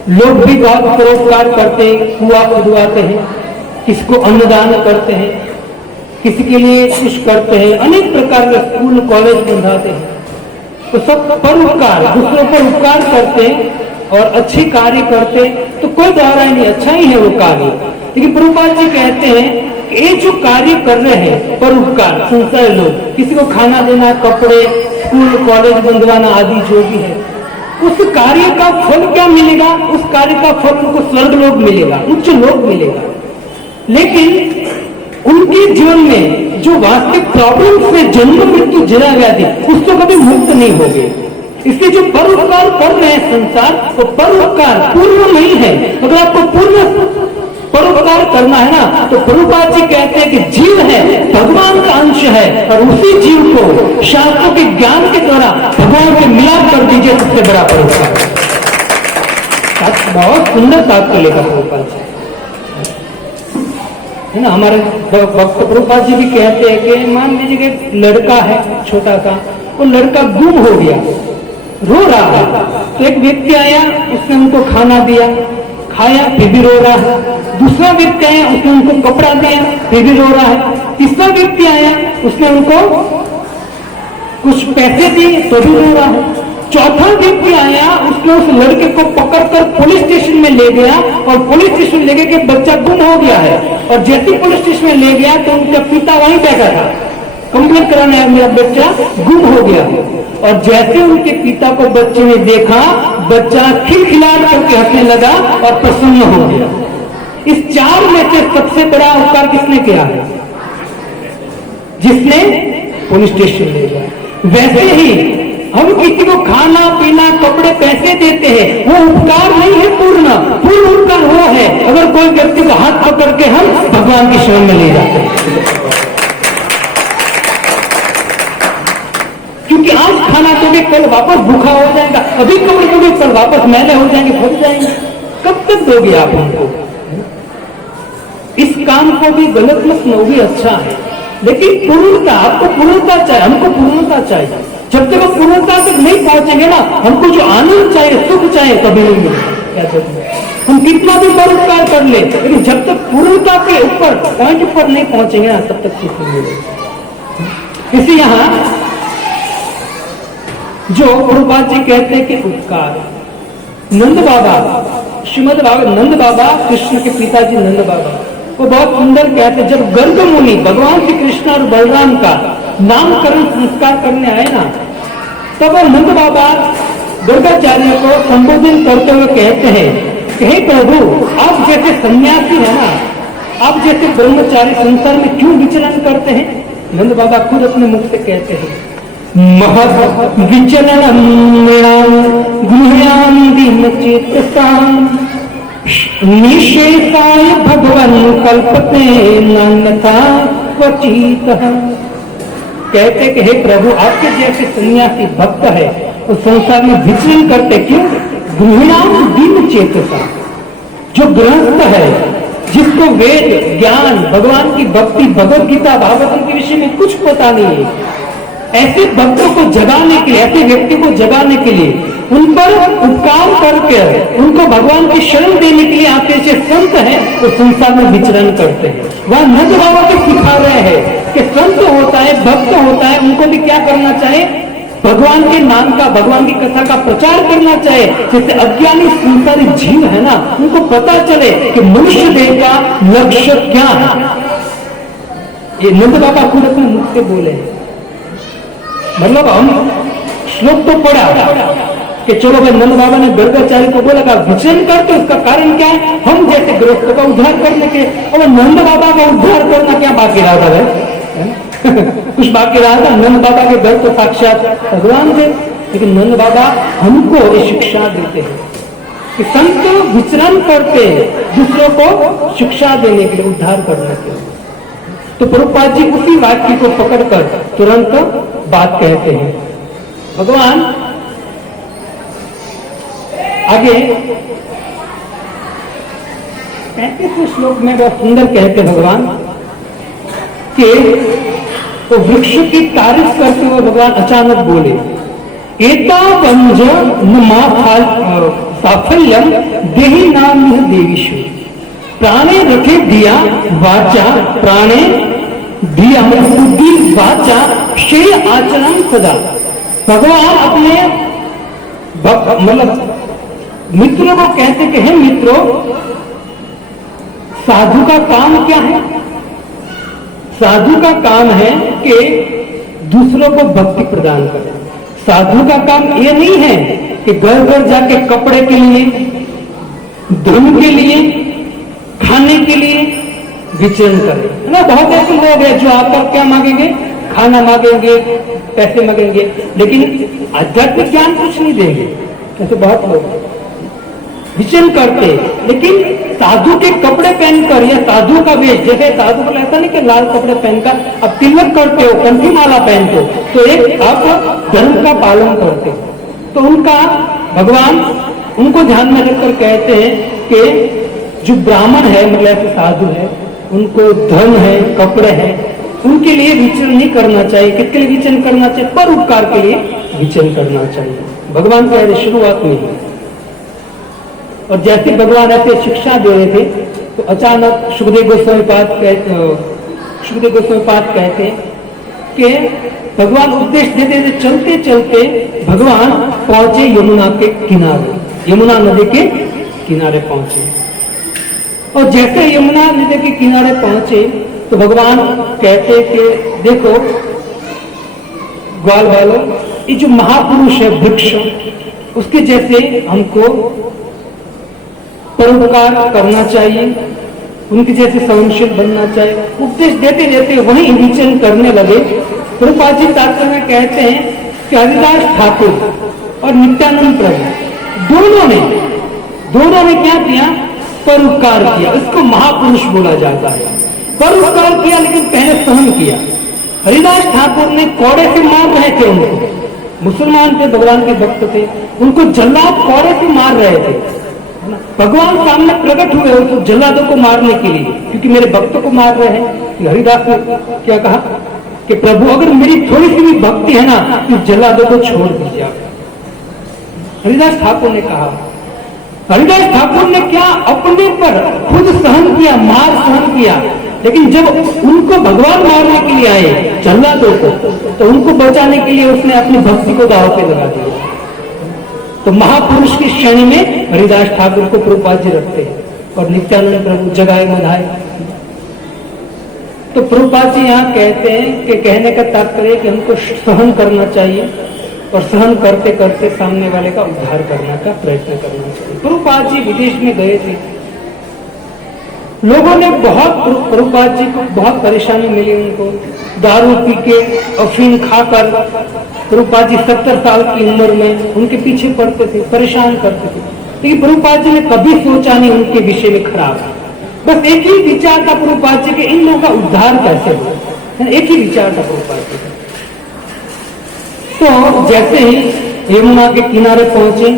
लोग भी बहुत परोपकार करते, कुआं खुदवाते हैं, किसको अन्नदान करते हैं, किसी के लिए कुछ करते हैं, अनेक प्रकार के स्कूल कॉलेज बंधाते हैं। तो सब परोपकार, दूसरों पर उपकार करते हैं और अच्छे कार्य करते, तो कोई दोहरा नहीं, अच्छा ही है वो कार्य। लेकिन प्रभुपाद जी कहते हैं कि ये जो कार्य कर रहे हैं परोपकार, संसार लोग, किसी को खाना देना, कपड़े, स्कूल कॉलेज बंधवाना आदि जो भी है, उस कार्य का फल क्या मिलेगा? उस कार्य का फल उनको स्वर्ग लोग मिलेगा, उच्च लोग मिलेगा। लेकिन उनके जीवन में जो वास्तविक प्रॉब्लम से जन्म मृत्यु जरा व्याधि, उसको कभी मुक्त नहीं होंगे। इसलिए जो परोपकार कर रहे हैं संसार, वो परोपकार पूर्ण नहीं है। अगर आपको पूर्ण परोपकार करना है ना, तो प्रभुपाद जी कहते हैं कि जीव है, भगवान का अंश है, और उसी जीव को शास्त्रों के ज्ञान के द्वारा भगवान से मिलाप कर दीजिए, सबसे बड़ा परोपकार। बहुत सुंदर बात को लेकर प्रभुपाद जी है ना। हमारे भक्त प्रभुपाद जी भी कहते हैं कि मान लीजिए कि लड़का है छोटा सा, वो लड़का गुम हो गया, रो रहा है, तो एक व्यक्ति आया, उसने उनको खाना दिया, खाया, फिर भी रो रहा है। दूसरा व्यक्ति आया, उसने उनको कपड़ा दिया, फिर भी रो रहा है। तीसरा व्यक्ति आया, उसने उनको कुछ पैसे दिए, तो भी रो रहा है। चौथा व्यक्ति आया, उसने उस लड़के को पकड़कर पुलिस स्टेशन में ले गया, और पुलिस स्टेशन ले गया कि बच्चा गुम हो गया है। और जैसे पुलिस स्टेशन में ले गया तो उनका पिता वहीं बैठा था, कंप्लेंट कराने आया, मेरा बच्चा गुम हो गया। और जैसे उनके पिता को बच्चे ने देखा, बच्चा खिलखिलाहट करके हंसने लगा और प्रसन्न हो गया। इस चार में से सबसे बड़ा उपकार किसने किया है? जिसने पुलिस स्टेशन ले गया। वैसे ही हम किसी को खाना पीना कपड़े पैसे देते हैं, वो उपकार नहीं है पूर्ण उपकार वो है अगर कोई व्यक्ति को हाथ पकड़ के हम भगवान की शरण में ले जाते हैं। क्योंकि आज खाना दोगे कल वापस भूखा हो जाएगा, अभी कपड़े दोगे कल वापस मैले हो जाएंगे, फट जाएंगे, कब तक दोगे आप हमको? इस काम को भी गलत मत लो, भी अच्छा है, लेकिन पूर्णता, आपको पूर्णता चाहिए, हमको पूर्णता चाहिए। जब तक हम पूर्णता तक नहीं पहुंचेंगे ना, हमको जो आनंद चाहिए, सुख चाहिए, कभी नहीं मिलेगा। हम कितना भी परोपकार कर ले, लेकिन जब तक पूर्णता के ऊपर पॉइंट पर नहीं पहुंचेंगे ना, तब तक सुख नहीं मिलेगा। इसी यहां जो प्रभुपाद जी कहते हैं कि उपकार, नंद बाबा, श्रीमद नंद बाबा, कृष्ण के पिताजी नंद बाबा, वो बहुत सुंदर कहते हैं, जब गर्ग मुनि भगवान श्री कृष्ण और बलराम का नामकरण संस्कार करने आए ना, तब वो नंद बाबा गर्गाचार्य को संबोधन करते हुए कहते हैं कि हे प्रभु, आप जैसे सन्यासी है ना, आप जैसे ब्रह्मचारी संसार में क्यों विचलन करते हैं? नंद बाबा खुद अपने मुख से कहते हैं, महत् विचलनम गृह्यामि दीनचेतसाम् निशेषाय भगवन् कल्पते नान्यथा क्वचितः। कहते कि हे प्रभु, आपके जैसे सन्यासी भक्त है वो संसार में विचलन करते क्यों? गृह्यामि दीनचेतसा, जो गृहस्थ है, जिसको वेद ज्ञान, भगवान की भक्ति, भगवद गीता, भागवत के विषय में कुछ पता नहीं है, ऐसे भक्तों को जगाने के लिए, ऐसे व्यक्ति को जगाने के लिए, उन पर उपकार करके उनको भगवान की शरण देने के लिए आपके जैसे संत हैं, वो संसार में विचरण करते हैं। वह नंद बाबा भी सिखा रहे हैं कि संत होता है, भक्त होता है, उनको भी क्या करना चाहिए? भगवान के नाम का, भगवान की कथा का प्रचार करना चाहिए। जैसे अज्ञानी संसारी जीव है ना, उनको पता चले कि मनुष्य देह का लक्ष्य क्या है। ये नंद बाबा खुद अपने मुख से बोले हैं। मतलब हम श्लोक तो पढ़ा कि चलो भाई, नंद बाबा ने गर्गाचार्य को बोला विचलन करते, उसका कारण क्या है? हम जैसे गृहस्थों का उद्धार करने के, और नंद बाबा का उद्धार करना क्या बाकी रहा था भाई? कुछ बाकी रहा था? नंद बाबा के घर तो साक्षात भगवान थे, लेकिन नंद बाबा हमको ये शिक्षा देते हैं कि संत विचरण करते हैं दूसरों को शिक्षा देने के लिए, उद्धार करने के लिए। तो प्रभुपाद जी उसी वाक्य को पकड़कर तुरंत बात कहते हैं। भगवान आगे 35वें श्लोक में बहुत सुंदर कहते भगवान कि तो वृक्ष की तारीफ करते हुए भगवान अचानक बोले, एता वंज नमा साफल्यम देहि नाम देवीशु प्राणे रखे दिया वाचा, प्राणे दिया बुद्धि वाचा श्रेय आचरण सदा। भगवान अपने मतलब मित्रों को कहते कि हे मित्रों, साधु का काम क्या है? साधु का काम है कि दूसरों को भक्ति प्रदान करे। साधु का काम यह नहीं है कि घर घर जाके कपड़े के लिए, धन के लिए, खाने के लिए विचरण करे ना। बहुत ऐसे लोग हैं जो आकर क्या मांगेंगे? खाना मांगेंगे, पैसे मांगेंगे, लेकिन आध्यात्मिक ज्ञान कुछ नहीं देंगे। ऐसे बहुत लोग विचरण करते। लेकिन साधु के कपड़े पहनकर या साधु का वेश, जैसे साधु को ऐसा नहीं कि लाल कपड़े पहनकर अब तिलक करते हो, कंठी माला पहनते हो, तो एक आप धर्म का पालन करते हो। तो उनका भगवान उनको ध्यान में रखकर कहते हैं कि जो ब्राह्मण है, मतलब ऐसे साधु है, उनको धन है, कपड़े हैं, उनके लिए विचरण नहीं करना चाहिए। किसके लिए विचरण करना चाहिए? परोपकार के लिए विचरण करना चाहिए। भगवान कह रहे शुरुआत में ही। और जैसे भगवान ऐसे शिक्षा दे रहे थे तो अचानक सुखदेव गोस्वामी पाद कहते हैं कि भगवान उपदेश देते थे, चलते चलते भगवान पहुंचे यमुना के किनारे, यमुना नदी के किनारे पहुंचे। और जैसे यमुना नदी के किनारे पहुंचे तो भगवान कहते कि देखो ग्वाल वालों, ये जो महापुरुष है वृक्ष, उसके जैसे हमको परोपकार करना चाहिए, उनके जैसे सहनशील बनना चाहिए। उपदेश देते देते वहीं विचरण करने लगे। प्रभुपाद जी तात्पर्य में कहते हैं कि हरिदास ठाकुर और नित्यानंद प्रभु दोनों ने क्या किया? परोपकार किया। इसको महापुरुष बोला जाता है। परोपकार किया लेकिन पहले सहन किया। हरिदास ठाकुर ने कोड़े से मार रहे थे उनको, मुसलमान थे, भगवान के भक्त थे, उनको जल्लाद कोड़े से मार रहे थे। भगवान सामने प्रकट हुए उस जल्लादों को मारने के लिए, क्योंकि मेरे भक्तों को मार रहे हैं। हरिदास ने क्या कहा कि प्रभु अगर मेरी थोड़ी सी भी भक्ति है ना तो जल्लादों को छोड़ दीजिए आप। हरिदास ठाकुर ने कहा। हरिदास ठाकुर ने क्या अपने पर खुद सहन किया, मार सहन किया, लेकिन जब उनको भगवान मारने के लिए आए जल्लादों को, तो उनको बचाने के लिए उसने अपनी भक्ति को दांव पे लगा दिया। तो महापुरुष की श्रेणी में हरिदास ठाकुर को प्रभुपाद जी रखते हैं और नित्यानंद प्रभु जगाए मधाए। तो प्रभुपाद जी यहाँ कहते हैं कि कहने का तात्पर्य कि हमको सहन करना चाहिए और सहन करते करते सामने वाले का उद्धार करने का प्रयत्न करना चाहिए। प्रभुपाद जी विदेश में गए थे, लोगों ने प्रभुपाद जी को बहुत परेशानी मिली। उनको दारू पी के, अफीम खाकर, प्रभुपाद जी 70 साल की उम्र में उनके पीछे पड़ते थे, परेशान करते थे। लेकिन प्रभुपाद जी ने कभी सोचा नहीं उनके विषय में खराब। बस एक ही विचार था प्रभुपाद जी के, इन लोगों का उद्धार कैसे हो। एक ही विचार था प्रभुपाद जी का। तो जैसे ही यमुना के किनारे पहुंचे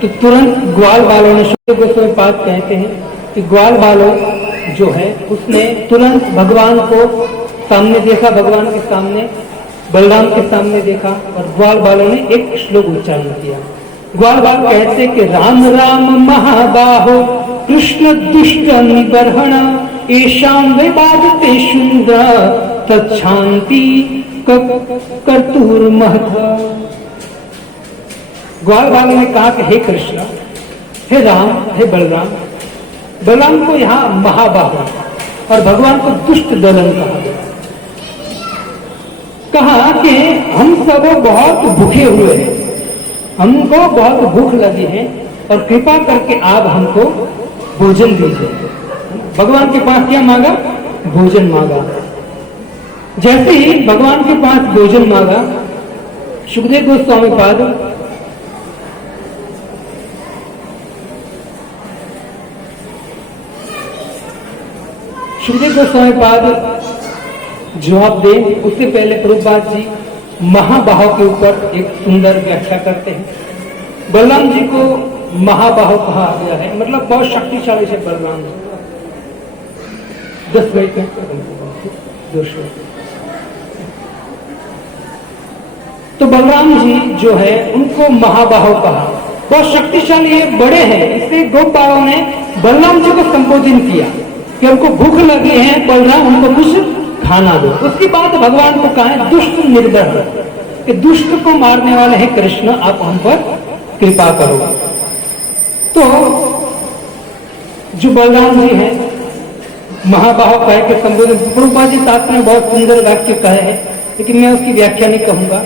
तो तुरंत ग्वाल वालों ने, सुखदेव गोस्वामी पाद कहते हैं कि ग्वाल वालों जो है उसने तुरंत भगवान को सामने देखा, भगवान के सामने, बलराम के सामने देखा और ग्वाल वालों ने एक श्लोक उच्चारण किया। ग्वाल वाल कहते कि राम राम महाबाहो कृष्ण दुष्ट निबर्हण एशाम विवादते शुंद्र तच्छांति कर्तुर महत्व। ग्वाल वालों ने कहा कि हे कृष्ण, हे राम, हे बलराम, बलराम को यहाँ महाबाहो और भगवान को दुष्ट दलन कहा गया। कहा कि हम सब बहुत भूखे हुए हैं, हमको बहुत भूख लगी है और कृपा करके आप हमको भोजन दीजिए। भगवान के पास क्या मांगा? भोजन मांगा। जैसे ही भगवान के पास भोजन मांगा, सुखदेव गोस्वामी पाद जवाब दे, उससे पहले प्रभुपाद जी महाबाहो के ऊपर एक सुंदर व्याख्या करते हैं। बलराम जी को महाबाहो कहा गया है, मतलब बहुत शक्तिशाली से बलराम जी। 10 मिनट तो बलराम जी जो है उनको महाबाहो कहा, बहुत शक्तिशाली है, बड़े हैं। इससे गोपालों ने बलराम जी को संबोधन किया कि हमको भूख लगी है, बलराम हमको कुछ खाना दो। उसके बाद भगवान को कहा दुष्ट निर्दय, कि दुष्ट को मारने वाले हैं कृष्ण, आप हम पर कृपा करो। तो जो बलराम जी हैं महाबाहो कहे के संबोधन, प्रभुपाद जी तात्पर्य में बहुत सुंदर वाक्य कहे हैं, लेकिन मैं उसकी व्याख्या नहीं कहूंगा।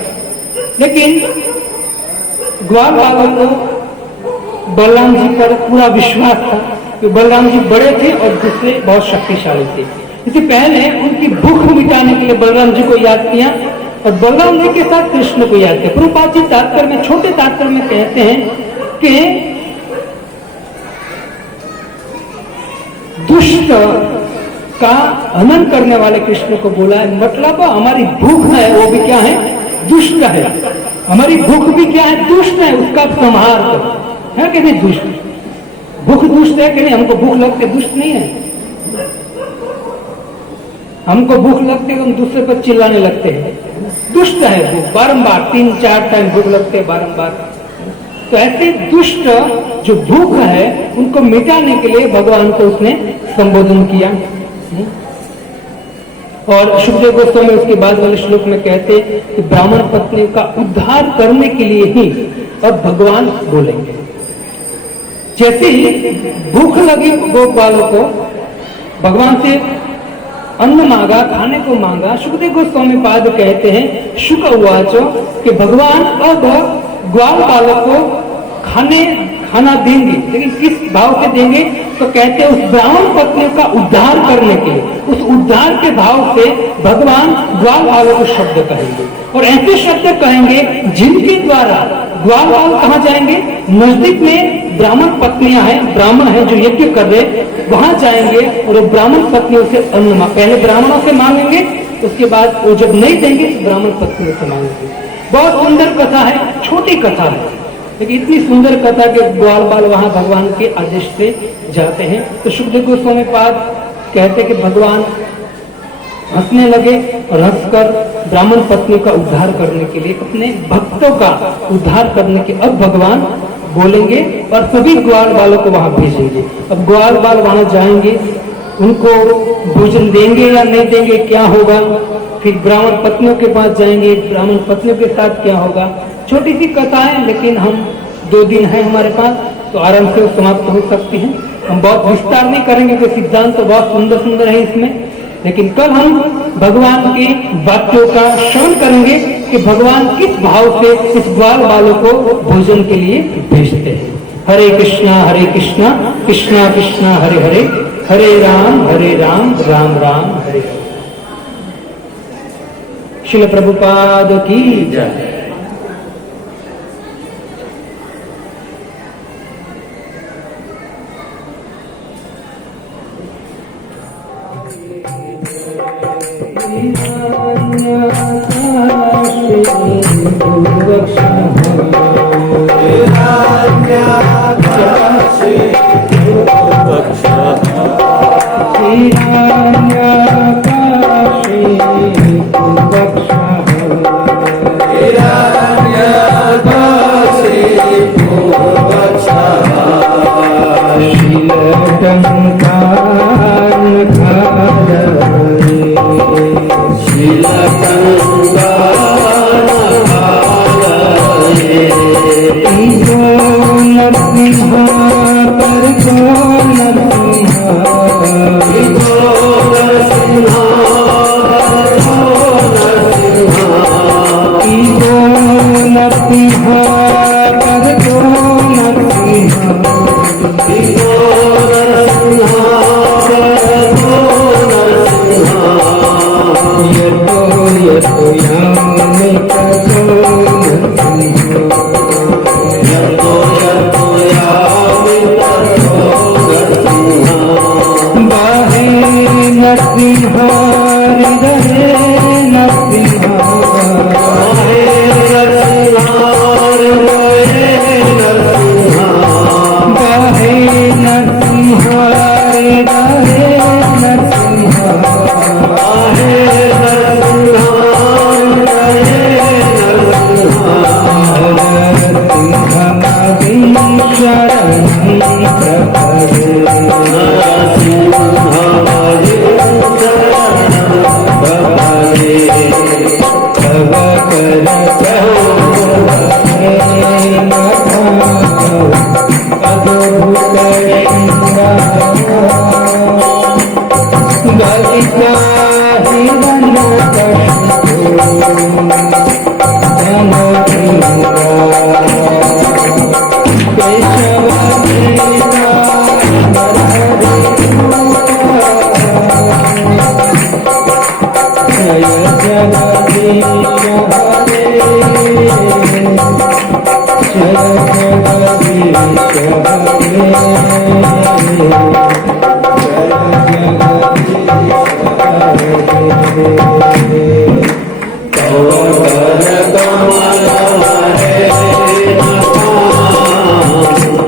लेकिन ग्वाल वालों को बलराम जी पर पूरा विश्वास था कि बलराम जी बड़े थे और दूसरे बहुत शक्तिशाली थे। इससे पहले उनकी भूख मिटाने के लिए बलराम जी को याद किया और बलराम जी के साथ कृष्ण को याद किया। प्रभुपाद जी तात्पर्य में, छोटे तात्पर्य में कहते हैं कि दुष्ट का हनन करने वाले कृष्ण को बोला है, मतलब हमारी भूख है वो भी क्या है? दुष्ट है। हमारी भूख भी क्या है? दुष्ट है, उसका संहार करो है कि नहीं? दुष्ट भूख दुष्ट है कि नहीं? हमको भूख लगती दुष्ट नहीं है। हमको भूख लगती है, हम दूसरे पर चिल्लाने लगते हैं, दुष्ट है भूख। बारंबार 3-4 टाइम भूख लगते हैं बारंबार। तो ऐसे दुष्ट जो भूख है उनको मिटाने के लिए भगवान को उसने संबोधन किया। और सुखदेव गोस्वामी उसके बाद वाले श्लोक में कहते कि ब्राह्मण पत्नी का उद्धार करने के लिए ही अब भगवान बोलेंगे। जैसे ही भूख लगी गोपालों को, भगवान से अन्न मांगा, खाने को मांगा, सुखदेव गोस्वामी पाद कहते हैं शुक उवाचो कि भगवान अब ग्वाल बालक को खाना देंगे, लेकिन किस भाव से देंगे? तो कहते हैं उस ब्राह्मण पत्नी का उद्धार करने के लिए, उस उद्धार के भाव से भगवान ग्वाल बालों को शब्द कहेंगे। और ऐसे शब्द कहेंगे जिनके द्वारा ग्वाल बाल कहाँ जाएंगे? नजदीक में ब्राह्मण पत्नियां हैं, ब्राह्मण हैं जो यज्ञ कर रहे, वहां जाएंगे और ब्राह्मण पत्नियों से अन्न पहले ब्राह्मणों से मांगेंगे, उसके बाद वो जब नहीं देंगे ब्राह्मण पत्नियों से मांगेंगे। बहुत सुंदर कथा है, छोटी कथा है, लेकिन इतनी सुंदर कथा के ग्वाल बाल वहां भगवान के आदेश से जाते हैं। तो सुखदेव गोस्वामी पाद कहते कि भगवान हंसने लगे और हंसकर ब्राह्मण पत्नी का उद्धार करने के लिए, अपने भक्तों का उद्धार करने के अब भगवान बोलेंगे और सभी ग्वाल बालों को वहां भेजेंगे। अब ग्वाल बाल वहां जाएंगे, उनको भोजन देंगे या नहीं देंगे, क्या होगा? फिर ब्राह्मण पत्नियों के पास जाएंगे, ब्राह्मण पत्नियों के साथ क्या होगा? छोटी सी कथा है, लेकिन हम 2 दिन है हमारे पास, तो आराम से समाप्त हो सकती है। हम बहुत विस्तार नहीं करेंगे, तो सिद्धांत तो बहुत सुंदर सुंदर है इसमें, लेकिन कल हम भगवान के वाक्यों का श्रवण करेंगे कि भगवान किस भाव से इस ग्वाल बालों को भोजन के लिए भेजते हैं। हरे कृष्णा कृष्णा कृष्णा हरे हरे, हरे राम राम राम हरे हरे। श्रील प्रभुपाद की जय।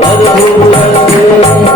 अद्भुत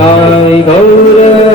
निताय गौर